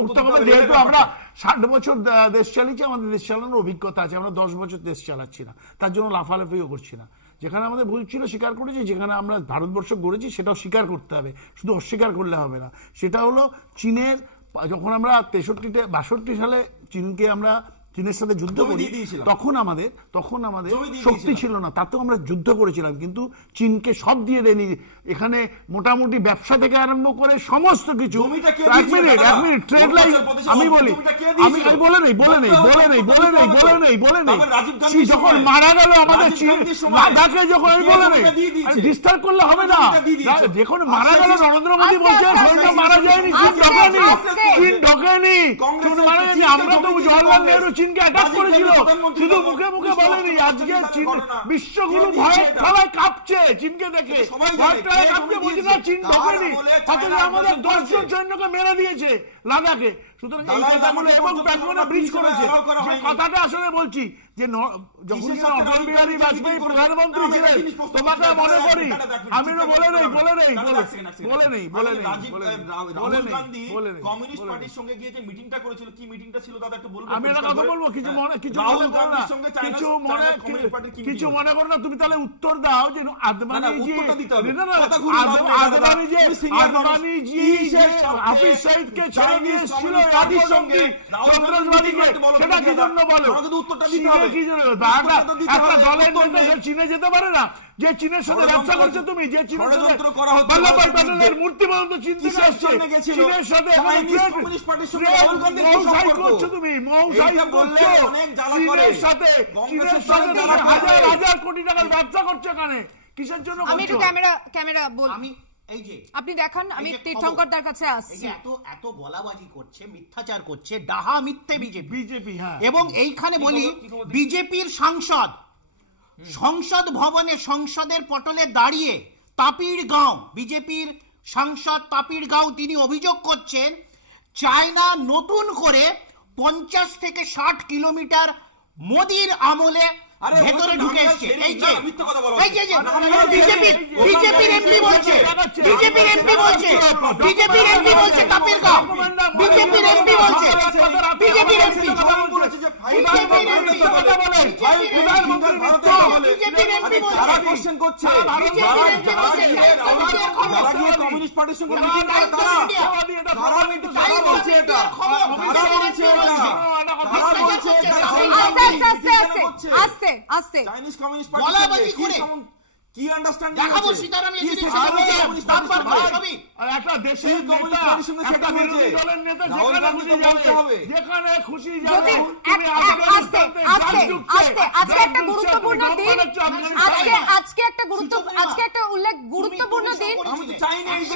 উঠতে হবে। যেহেতু আমরা 60 বছর দেশ চালিয়েছি, আমাদের দেশ চালানোর অভিজ্ঞতা আছে, আমরা 10 বছর দেশ চালাচ্ছি না, তার জন্য লাফালাফিও করছি না। যেখানে আমাদের ভুল ছিল স্বীকার করেছি, যেখানে আমরা ভারতবর্ষ গড়েছি সেটাও স্বীকার করতে হবে, শুধু অস্বীকার করলে হবে না। সেটা হলো চীনের, যখন আমরা 63-62 সালে চীনকে আমরা চীনের সাথে যুদ্ধ করি, তখন আমাদের শক্তি ছিল না, তাতেও আমরা যুদ্ধ করেছিলাম, কিন্তু চীনকে সব দিয়ে দেয়নি। এখানে মোটামুটি ব্যবসা থেকে আরম্ভ করে সমস্ত কিছু। এক মিনিট ট্রেড লাইন আমি বলি, আমি বলে নেই যখন মারা গেল আমাদের চীন, লাদাখে যখন আমি বলে নেই, ডিস্টার্ব করলে হবে না। যখন মারা গেল নরেন্দ্র মোদী বলছে সৈন্য মারা যায়নি, চীন ঢোকেনি, মারা যায়নি। আমরা তো জওয়াহরলাল নেহরু চীনকে অ্যাটাক করেছিল, শুধু মুখে মুখে বলেনি। আজকে বিশ্বগুরু ভয়ের ঠেলায় কাঁপছে চীনকে দেখে, ভয়ের ঠেলায় কাঁপছে, বলছে না চীন ঢোকেনি, অথচ আমাদের 10 জন সৈন্যকে মেরে দিয়েছে লাদাখে। সুতরাং এই কথাগুলো, এবং প্যাংগনে ব্রিজ করেছে, যে কথাটা আসলে বলছি যে যখন অটল বিহারী বাজপেয়ী প্রধানমন্ত্রী ছিলেন, তোমাকে মনে করি, আমি বলে নেই কমিউনিস্ট পার্টির সঙ্গে গিয়ে যে মিটিংটা করেছিল, কি মিটিংটা ছিল দাদা একটু বলবেন? আমি একটা কথা বলবো, কিছু মনে করো না। তুমি তাহলে উত্তর দাও যে আদবানিজি হাফিজ সঈদকে ছেড়ে নিয়ে এসেছিল পার্টির সঙ্গে সন্ত্রাসবাদীকে সেটা কি জন্য বলো? উত্তরটা দিতে হবে। একটা দলের নেতা সে চীনে যেতে পারে না? যে চীনের সাথে ব্যবসা করছে তুমি, যে চীনের সাথে বল্লভভাই প্যাটেলের মূর্তি পর্যন্ত চীন থেকে আসছে, চীনের সাথে করছো তুমি, চীনের সাথে হাজার হাজার কোটি টাকার ব্যবসা করছো এখানে, কিসের জন্য? আমি একটু ক্যামেরা বল, আমি এই যে আপনি দেখান, আমি তীর্থঙ্করদার কাছে আসছি। এত বলাবাজি করছে, মিথ্যাচার করছে, ডাহা মিথ্যে বিজেপি। হ্যাঁ, এবং এইখানে বলি বিজেপির সাংসদ সংসদ ভবনে সংসদের পটলে দাঁড়িয়ে তাপির গাঁও, বিজেপির সাংসদ তাপির গাঁও, তিনি অভিযোগ করছেন চায়না নতুন করে 50 থেকে 60 কিলোমিটার মোদির আমলে ভেতরে ঢুকে এসছে। বিজেপির এমপি বলছে তাপির গাঁও, বিজেপির এমপি বলছে, বিজেপির এমপি কমিউনিস্ট পার্টির সঙ্গে আস্তে আস্তে চাইনিজ কমিউনিস্ট পার্টি কি আন্ডারস্ট্যান্ডিং দেখাবো সীতারাম একটা দেশের নেতা, একটা বিরোধী দলের নেতা যেখানে খুশি যাবে। আজকে একটা গুরুত্বপূর্ণ দিন, আজকে একটা গুরুত্বপূর্ণ দিন।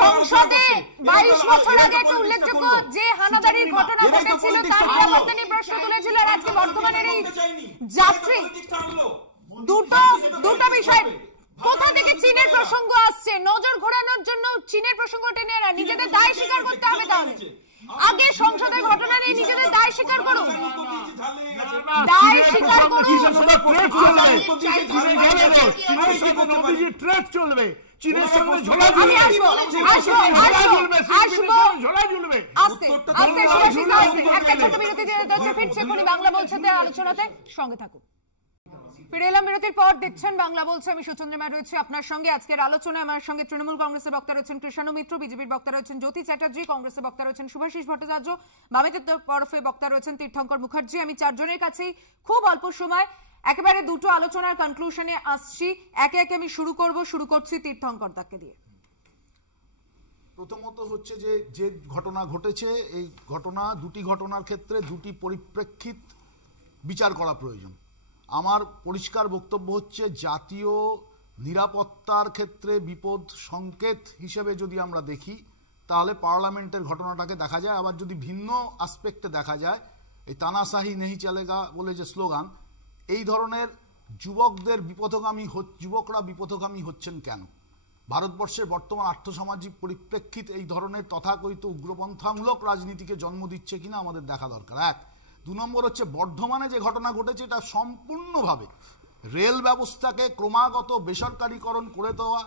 সংসদে 22 বছর আগে একটা উল্লেখযোগ্য যে হানাদারির ঘটনা ঘটেছিল তার নিরাপত্তা নিয়ে প্রশ্ন তুলেছিল, আর আজকে বর্তমানের এই যাত্রী, দুটো বিষয়। কোথা থেকে চীনের প্রসঙ্গ আসছে? নজর ঘোরানোর জন্য চীনের প্রসঙ্গ টেনে আনা, নিজেদের দায় স্বীকার করতে হবে। তাহলে আগে সংসদের ঘটনা নিয়ে নিজেদের দায় স্বীকার করুন, দায় স্বীকার করুন। ট্রেড চলবে, চীনের সঙ্গে একটা ছোট বিরতি দিয়ে দিতে হচ্ছে, ফিরছে এখনই বাংলা বলছে আলোচনাতে, সঙ্গে থাকুন। ফিরে এলাম বিরতির পর, দেখছেন বাংলা বলছে, আমি সুচন্দ্রিমা রয়েছে আপনার সঙ্গে। আজকের আলোচনায় আমার সঙ্গে তৃণমূল কংগ্রেসের বক্তা রয়েছেন কৃষ্ণ মিত্র, বিজেপির বক্তা রয়েছেন জ্যোতি চ্যাটার্জি, কংগ্রেসের বক্তা রয়েছেন শুভাশিস ভট্টাচার্য, বামেদের তরফে বক্তা রয়েছেন তীর্থঙ্কর মুখার্জি। আমি চারজনের কাছেই খুব অল্প সময় একেবারে দুটো আলোচনার কনক্লুশনে আসছি। একে একে আমি শুরু করছি তীর্থঙ্কর দাকে দিয়ে। প্রথমত হচ্ছে যে ঘটনা ঘটেছে, এই দুটি ঘটনার ক্ষেত্রে দুটি পরিপ্রেক্ষিত বিচার করা প্রয়োজন। আমার পরিষ্কার বক্তব্য হচ্ছে জাতীয় নিরাপত্তার ক্ষেত্রে বিপদ সংকেত হিসেবে যদি আমরা দেখি তাহলে পার্লামেন্টের ঘটনাটাকে দেখা যায়। আবার যদি ভিন্ন আসপেক্টে দেখা যায়, এই তানাশাহি নেহি চলেগা বলে যে স্লোগান, এই ধরনের যুবকরা বিপথগামী হচ্ছেন কেন? ভারতবর্ষের বর্তমান আর্থসামাজিক পরিপ্রেক্ষিত এই ধরনের তথাকথিত উগ্রপন্থামূলক রাজনীতিকে জন্ম দিচ্ছে কিনা আমাদের দেখা দরকার। 1। 2 নম্বর হচ্ছে বর্ধমানে যে ঘটনা ঘটেছে এটা সম্পূর্ণভাবে রেল ব্যবস্থাকে ক্রমাগত বেসরকারীকরণ করে দেওয়া,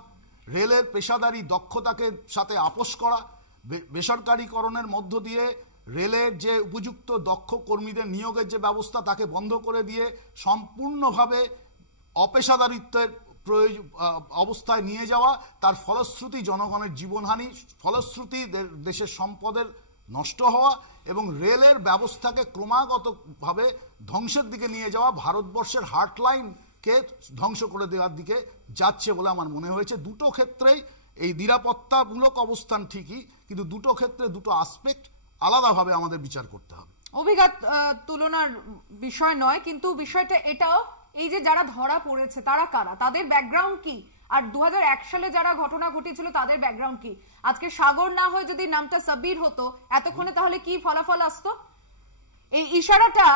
রেলের পেশাদারি দক্ষতাকে সাথে আপোষ করা, বেসরকারীকরণের মধ্য দিয়ে রেলের যে উপযুক্ত দক্ষ কর্মীদের নিয়োগের যে ব্যবস্থা তাকে বন্ধ করে দিয়ে সম্পূর্ণভাবে অপেশাদারিত্বের অবস্থায় নিয়ে যাওয়া, তার ফলশ্রুতি জনগণের জীবনহানি, ফলশ্রুতি দেশের সম্পদের নষ্ট হওয়া এবং রেলের ব্যবস্থাকে ক্রমাগতভাবে ধ্বংসের দিকে নিয়ে যাওয়া, ভারতবর্ষের হার্টলাইনকে ধ্বংস করে দেওয়ার দিকে যাচ্ছে বলে আমার মনে হয়েছে। দুটো ক্ষেত্রেই এই নিরাপত্তামূলক অবস্থান ঠিকই, কিন্তু দুটো ক্ষেত্রে দুটো আসপেক্ট আলাদাভাবে আমাদের বিচার করতে হবে। অভিঘাত তুলনার বিষয় নয়, কিন্তু বিষয়টা এটাও, এই যে যারা ধরা পড়েছে তারা কারা, তাদের ব্যাকগ্রাউন্ড কি, আর 2001 সালে যারা ঘটনা ঘটেছিল তাদের ব্যাকগ্রাউন্ড কি? আজকে সাগর না হয়ে যদি নামটা সাব্বির হতো এতক্ষণে তাহলে কি ফলাফল আসতো? এই ইশারাটা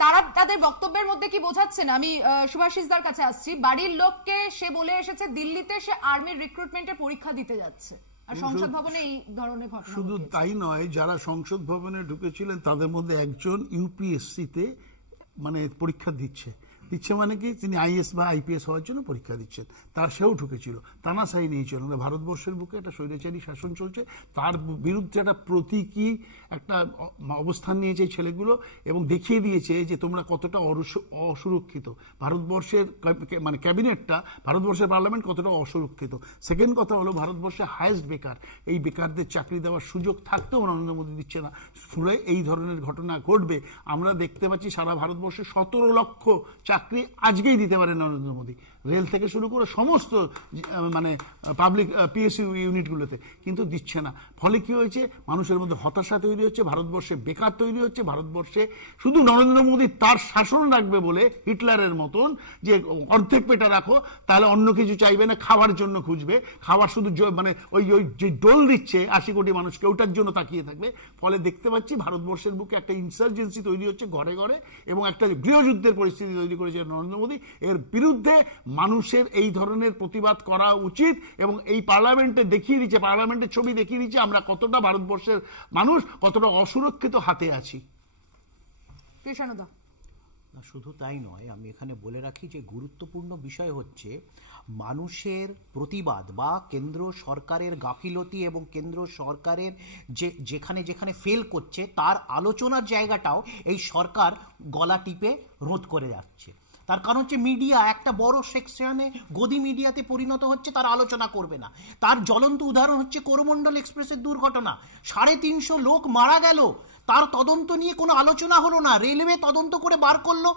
তারা তাদের বক্তব্যের মধ্যে কি বোঝাচ্ছে না? আমি শুভাশিসদার কাছে আসছি। বাড়ির লোককে সে বলে এসেছে দিল্লিতে সে আর্মির রিক্রুটমেন্টের পরীক্ষা দিতে যাচ্ছে, আর সংসদ ভবনে এই ধরনের ঘটনা। শুধু তাই নয়, যারা সংসদ ভবনে ঢুকেছিলেন তাদের মধ্যে একজন ইউপিএসসিতে মানে পরীক্ষা দিচ্ছে, দিচ্ছে মানে কি, তিনি আইএস বা আইপিএস হওয়ার জন্য পরীক্ষা দিচ্ছেন, তার সেও ঢুকেছিল, তানাশাই নিয়েছিল। ভারতবর্ষের বুকে একটা স্বৈরাচারী শাসন চলছে, তার বিরুদ্ধে একটা প্রতীকী একটা অবস্থান নিয়েছে এই ছেলেগুলো এবং দেখিয়ে দিয়েছে যে তোমরা কতটা অসুরক্ষিত। ভারতবর্ষের মানে ক্যাবিনেটটা, ভারতবর্ষের পার্লামেন্ট কতটা অসুরক্ষিত। সেকেন্ড কথা হলো ভারতবর্ষে হায়েস্ট বেকার, এই বেকারদের চাকরি দেওয়ার সুযোগ থাকতেও নরেন্দ্র মোদী দিচ্ছে না, ফলে এই ধরনের ঘটনা ঘটবে। আমরা দেখতে পাচ্ছি সারা ভারতবর্ষে 17 লক্ষ চাকরি আজকেই দিতে পারে নরেন্দ্র মোদী, রেল থেকে শুরু করে সমস্ত মানে পাবলিক পিএসইউ ইউনিটগুলোতে, কিন্তু দিচ্ছে না। ফলে কি হয়েছে, মানুষের মধ্যে হতাশা তৈরি হচ্ছে, ভারতবর্ষে বেকার তৈরি হচ্ছে। ভারতবর্ষে শুধু নরেন্দ্র মোদী তার শাসন রাখবে বলে হিটলারের মতন যে অর্ধেক পেটা রাখো, তাহলে অন্য কিছু চাইবে না, খাওয়ার জন্য খুঁজবে, খাবার শুধু মানে ওই ওই যে ডোল দিচ্ছে 80 কোটি মানুষকে, ওটার জন্য তাকিয়ে থাকবে। ফলে দেখতে পাচ্ছি ভারতবর্ষের বুকে একটা ইনসার্জেন্সি তৈরি হচ্ছে ঘরে ঘরে এবং একটা গৃহযুদ্ধের পরিস্থিতি তৈরি করেছে নরেন্দ্র মোদী। এর বিরুদ্ধে মানুষের এই ধরনের প্রতিবাদ করা উচিত এবং এই পার্লামেন্টে দেখিয়ে দিচ্ছে, পার্লামেন্টের ছবি দেখিয়ে দিচ্ছে আমরা কতটা ভারতবর্ষের মানুষ কতটা অসুরক্ষিত হাতে আছি। শুধু তাই নয়, আমি এখানে বলে রাখি যে গুরুত্বপূর্ণ বিষয় হচ্ছে মানুষের প্রতিবাদ বা কেন্দ্র সরকারের গাফিলতি এবং কেন্দ্র সরকারের যেখানে যেখানে ফেল করছে তার আলোচনার জায়গাটাও এই সরকার গলা টিপে রোধ করে যাচ্ছে। তার কারণ হচ্ছে মিডিয়া একটা বড় সেকশনে গদি মিডিয়াতে পরিণত হচ্ছে, তার আলোচনা করবে না। তার জ্বলন্ত উদাহরণ হচ্ছে করমণ্ডল এক্সপ্রেসের দুর্ঘটনা, 350 লোক মারা গেল, তার তদন্ত নিয়ে কোনো আলোচনা হলো না। রেলওয়ে তদন্ত করে বার করলো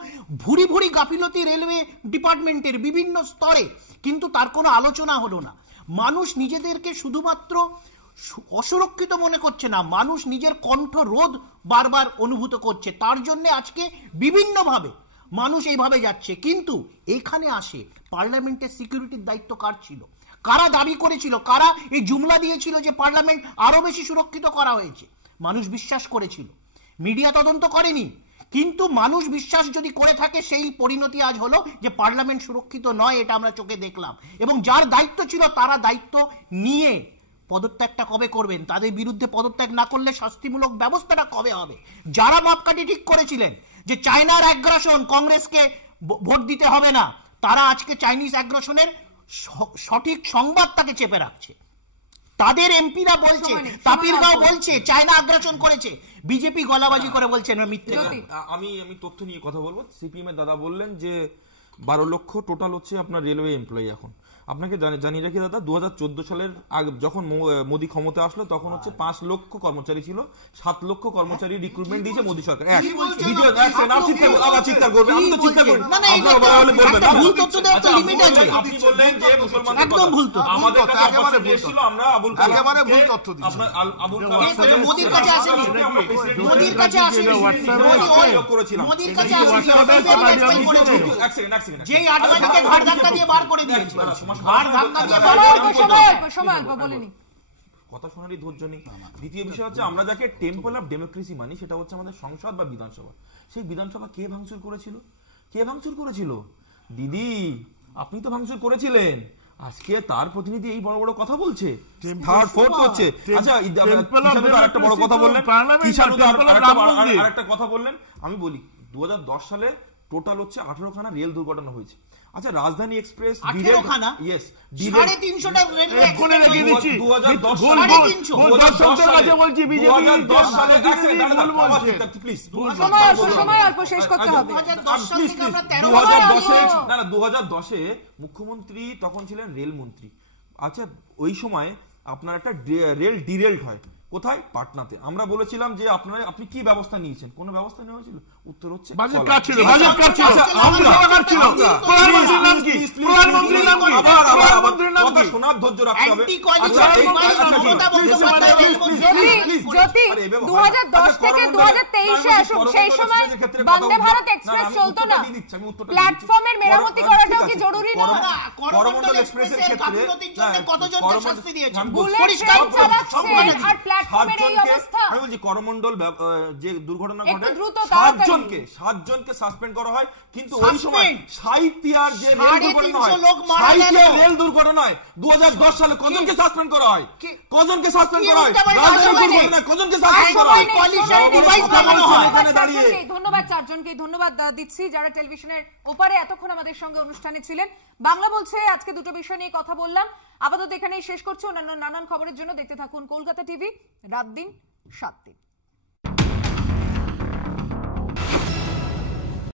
ভুরি ভুরি গাফিলতি রেলওয়ে ডিপার্টমেন্টের বিভিন্ন স্তরে, কিন্তু তার কোনো আলোচনা হলো না। মানুষ নিজেদেরকে শুধুমাত্র অসুরক্ষিত মনে করছে না, মানুষ নিজের কণ্ঠ রোধ বারবার অনুভূত করছে। তার জন্য আজকে বিভিন্নভাবে মানুষ এইভাবে যাচ্ছে। কিন্তু এখানে আসে পার্লামেন্টের সিকিউরিটির দায়িত্ব কার ছিল, কারা দাবি করেছিল, কারা এই জুমলা দিয়েছিল যে পার্লামেন্ট আরো বেশি সুরক্ষিত করা হয়েছে? মানুষ বিশ্বাস করেছিল, মিডিয়া তদন্ত করেনি। কিন্তু মানুষ বিশ্বাস যদি করে থাকে, সেই পরিণতি আজ হলো যে পার্লামেন্ট সুরক্ষিত নয়, এটা আমরা চোখে দেখলাম। এবং যার দায়িত্ব ছিল তারা দায়িত্ব নিয়ে পদত্যাগটা কবে করবেন? তাদের বিরুদ্ধে পদত্যাগ না করলে শাস্তিমূলক ব্যবস্থাটা কবে হবে? যারা মাপকাঠি ঠিক করেছিলেন যে চায়নার অ্যাগ্রাসন কংগ্রেসকে ভোট দিতে হবে না, তারা আজকে চাইনিজ অ্যাগ্রাসনের সঠিক সংবাদটাকে চেপে রাখছে। তাদের এমপিরা বলছে, তাপিরগাঁও বলছে চায়না আগ্রাসন করেছে, বিজেপি গলাবাজি করে বলছে না মিথ্যে। আমি তথ্য নিয়ে কথা বলবো। সিপিএম এর দাদা বললেন যে 12 লক্ষ টোটাল হচ্ছে আপনার রেলওয়ে এমপ্লয়ি। এখন আপনাকে জানিয়ে রাখি দাদা, 2014 সালের আগে যখন মোদী ক্ষমতা আসলো তখন হচ্ছে 5 লক্ষ কর্মচারী ছিল, 7 লক্ষ কর্মচারী রিক্রুটমেন্ট দিয়েছে মোদী সরকার। চিৎকার করবেন, আমি তো চিৎকার করি, আপনি বললেন যে মুসলমানদের আমাদের কাছে আমরা আবুল একেবারে ভুল তথ্য দিচ্ছি। আপনার আবুল কালাম মোদীর কাছে আসেনি, মোদীর কাছে আসেনি, মোদীর কাছে আসেনি, যেই আডবাণীকে ঘাড় ধাক্কা দিয়ে বার করে দিয়েছে। কথা শোনারই ধৈর্য নেই। দ্বিতীয় বিষয় হচ্ছে আমরা যাকে টেম্পল অফ ডেমোক্রেসি মানি, সেটা হচ্ছে আমাদের সংসদ বা বিধানসভা। সেই বিধানসভা কে ভাঙচুর করেছিল? কে ভাঙচুর করেছিল? দিদি, আপনি তো ভাঙচুর করেছিলেন। আজকে তার প্রতিনিধি এই বড় বড় কথা বলছে, থার্ড ফোর্থ হচ্ছে। আচ্ছা, আরেকটা বড় কথা বললেন, আরেকটা কথা বললেন। আমি বলি 2010 সালে টোটাল হচ্ছে 18 খানা রেল দুর্ঘটনা হয়েছে। আচ্ছা, রাজধানী এক্সপ্রেস 18 খানা, ইয়েস, 350টা রেল এক্ষুনি রেখে দিচ্ছি। 2010 সালে বলছি বিজেপি 2010 সালে প্লিজ সময় অল্প, শেষ করতে হবে। 2010-এ মুখ্যমন্ত্রী তখন ছিলেন রেলমন্ত্রী। আচ্ছা, ওই সময় আপনার একটা রেল ডিরেল্ড হয় কোথায়? পাটনাতে। আমরা বলেছিলাম যে আপনি কি ব্যবস্থা নিয়েছেন? কোন ব্যবস্থা নেওয়া হয়েছিল? উত্তর হচ্ছে বাজেট কাট ছিল, বাজেট কাট ছিল, আমরা ছিল, প্রধানমন্ত্রীর নাম কি? প্রধানমন্ত্রীর নাম কি? প্রধানমন্ত্রীর নাম কি? শোনার ধৈর্য রাখতে হবে। জ্যোতি, 2010 থেকে 2023 আসুন, সেই সময় বন্দে ভারত এক্সপ্রেস চলতো না, প্ল্যাটফর্মের মেরামতি করাটাও কি জরুরি নয়? করমণ্ডল এক্সপ্রেসের ক্ষেত্রে কতজনকে শাস্তি দিয়েছে? বুলেট ট্রেন চালাচ্ছে আর প্ল্যাটফর্মের এই অবস্থা। আমি বলছি করমণ্ডল যে দুর্ঘটনা একটু ঘটে দ্রুত, তাড়াতাড়ি। 7 জনকে সাসপেন্ড করা হয়, কিন্তু ওই সময় সাহিত্যার যে রেল 350 দুর্ঘটনা হয়, লোক মারা গেল। সাহিত্যার রেল দুর্ঘটনায় 2010 সালে কজনকে সাসপেন্ড করা হয়? কজনকে সাসপেন্ড করা হয়? রাজধানী দুর্ঘটনায় কজনকে সাসপেন্ড করা হয়? ধন্যবাদ চারজনকে, ধন্যবাদ দিচ্ছি যারা টেলিভিশনের ওপারে এতক্ষণ আমাদের সঙ্গে অনুষ্ঠানে ছিলেন। বাংলা বলছে আজকে দুটো বিষয় নিয়ে কথা বললাম। আপাতত এখানেই শেষ করছি। অন্যান্য নানান খবরের জন্য দেখতে থাকুন কলকাতা টিভি, রাত দিন 7 দিন।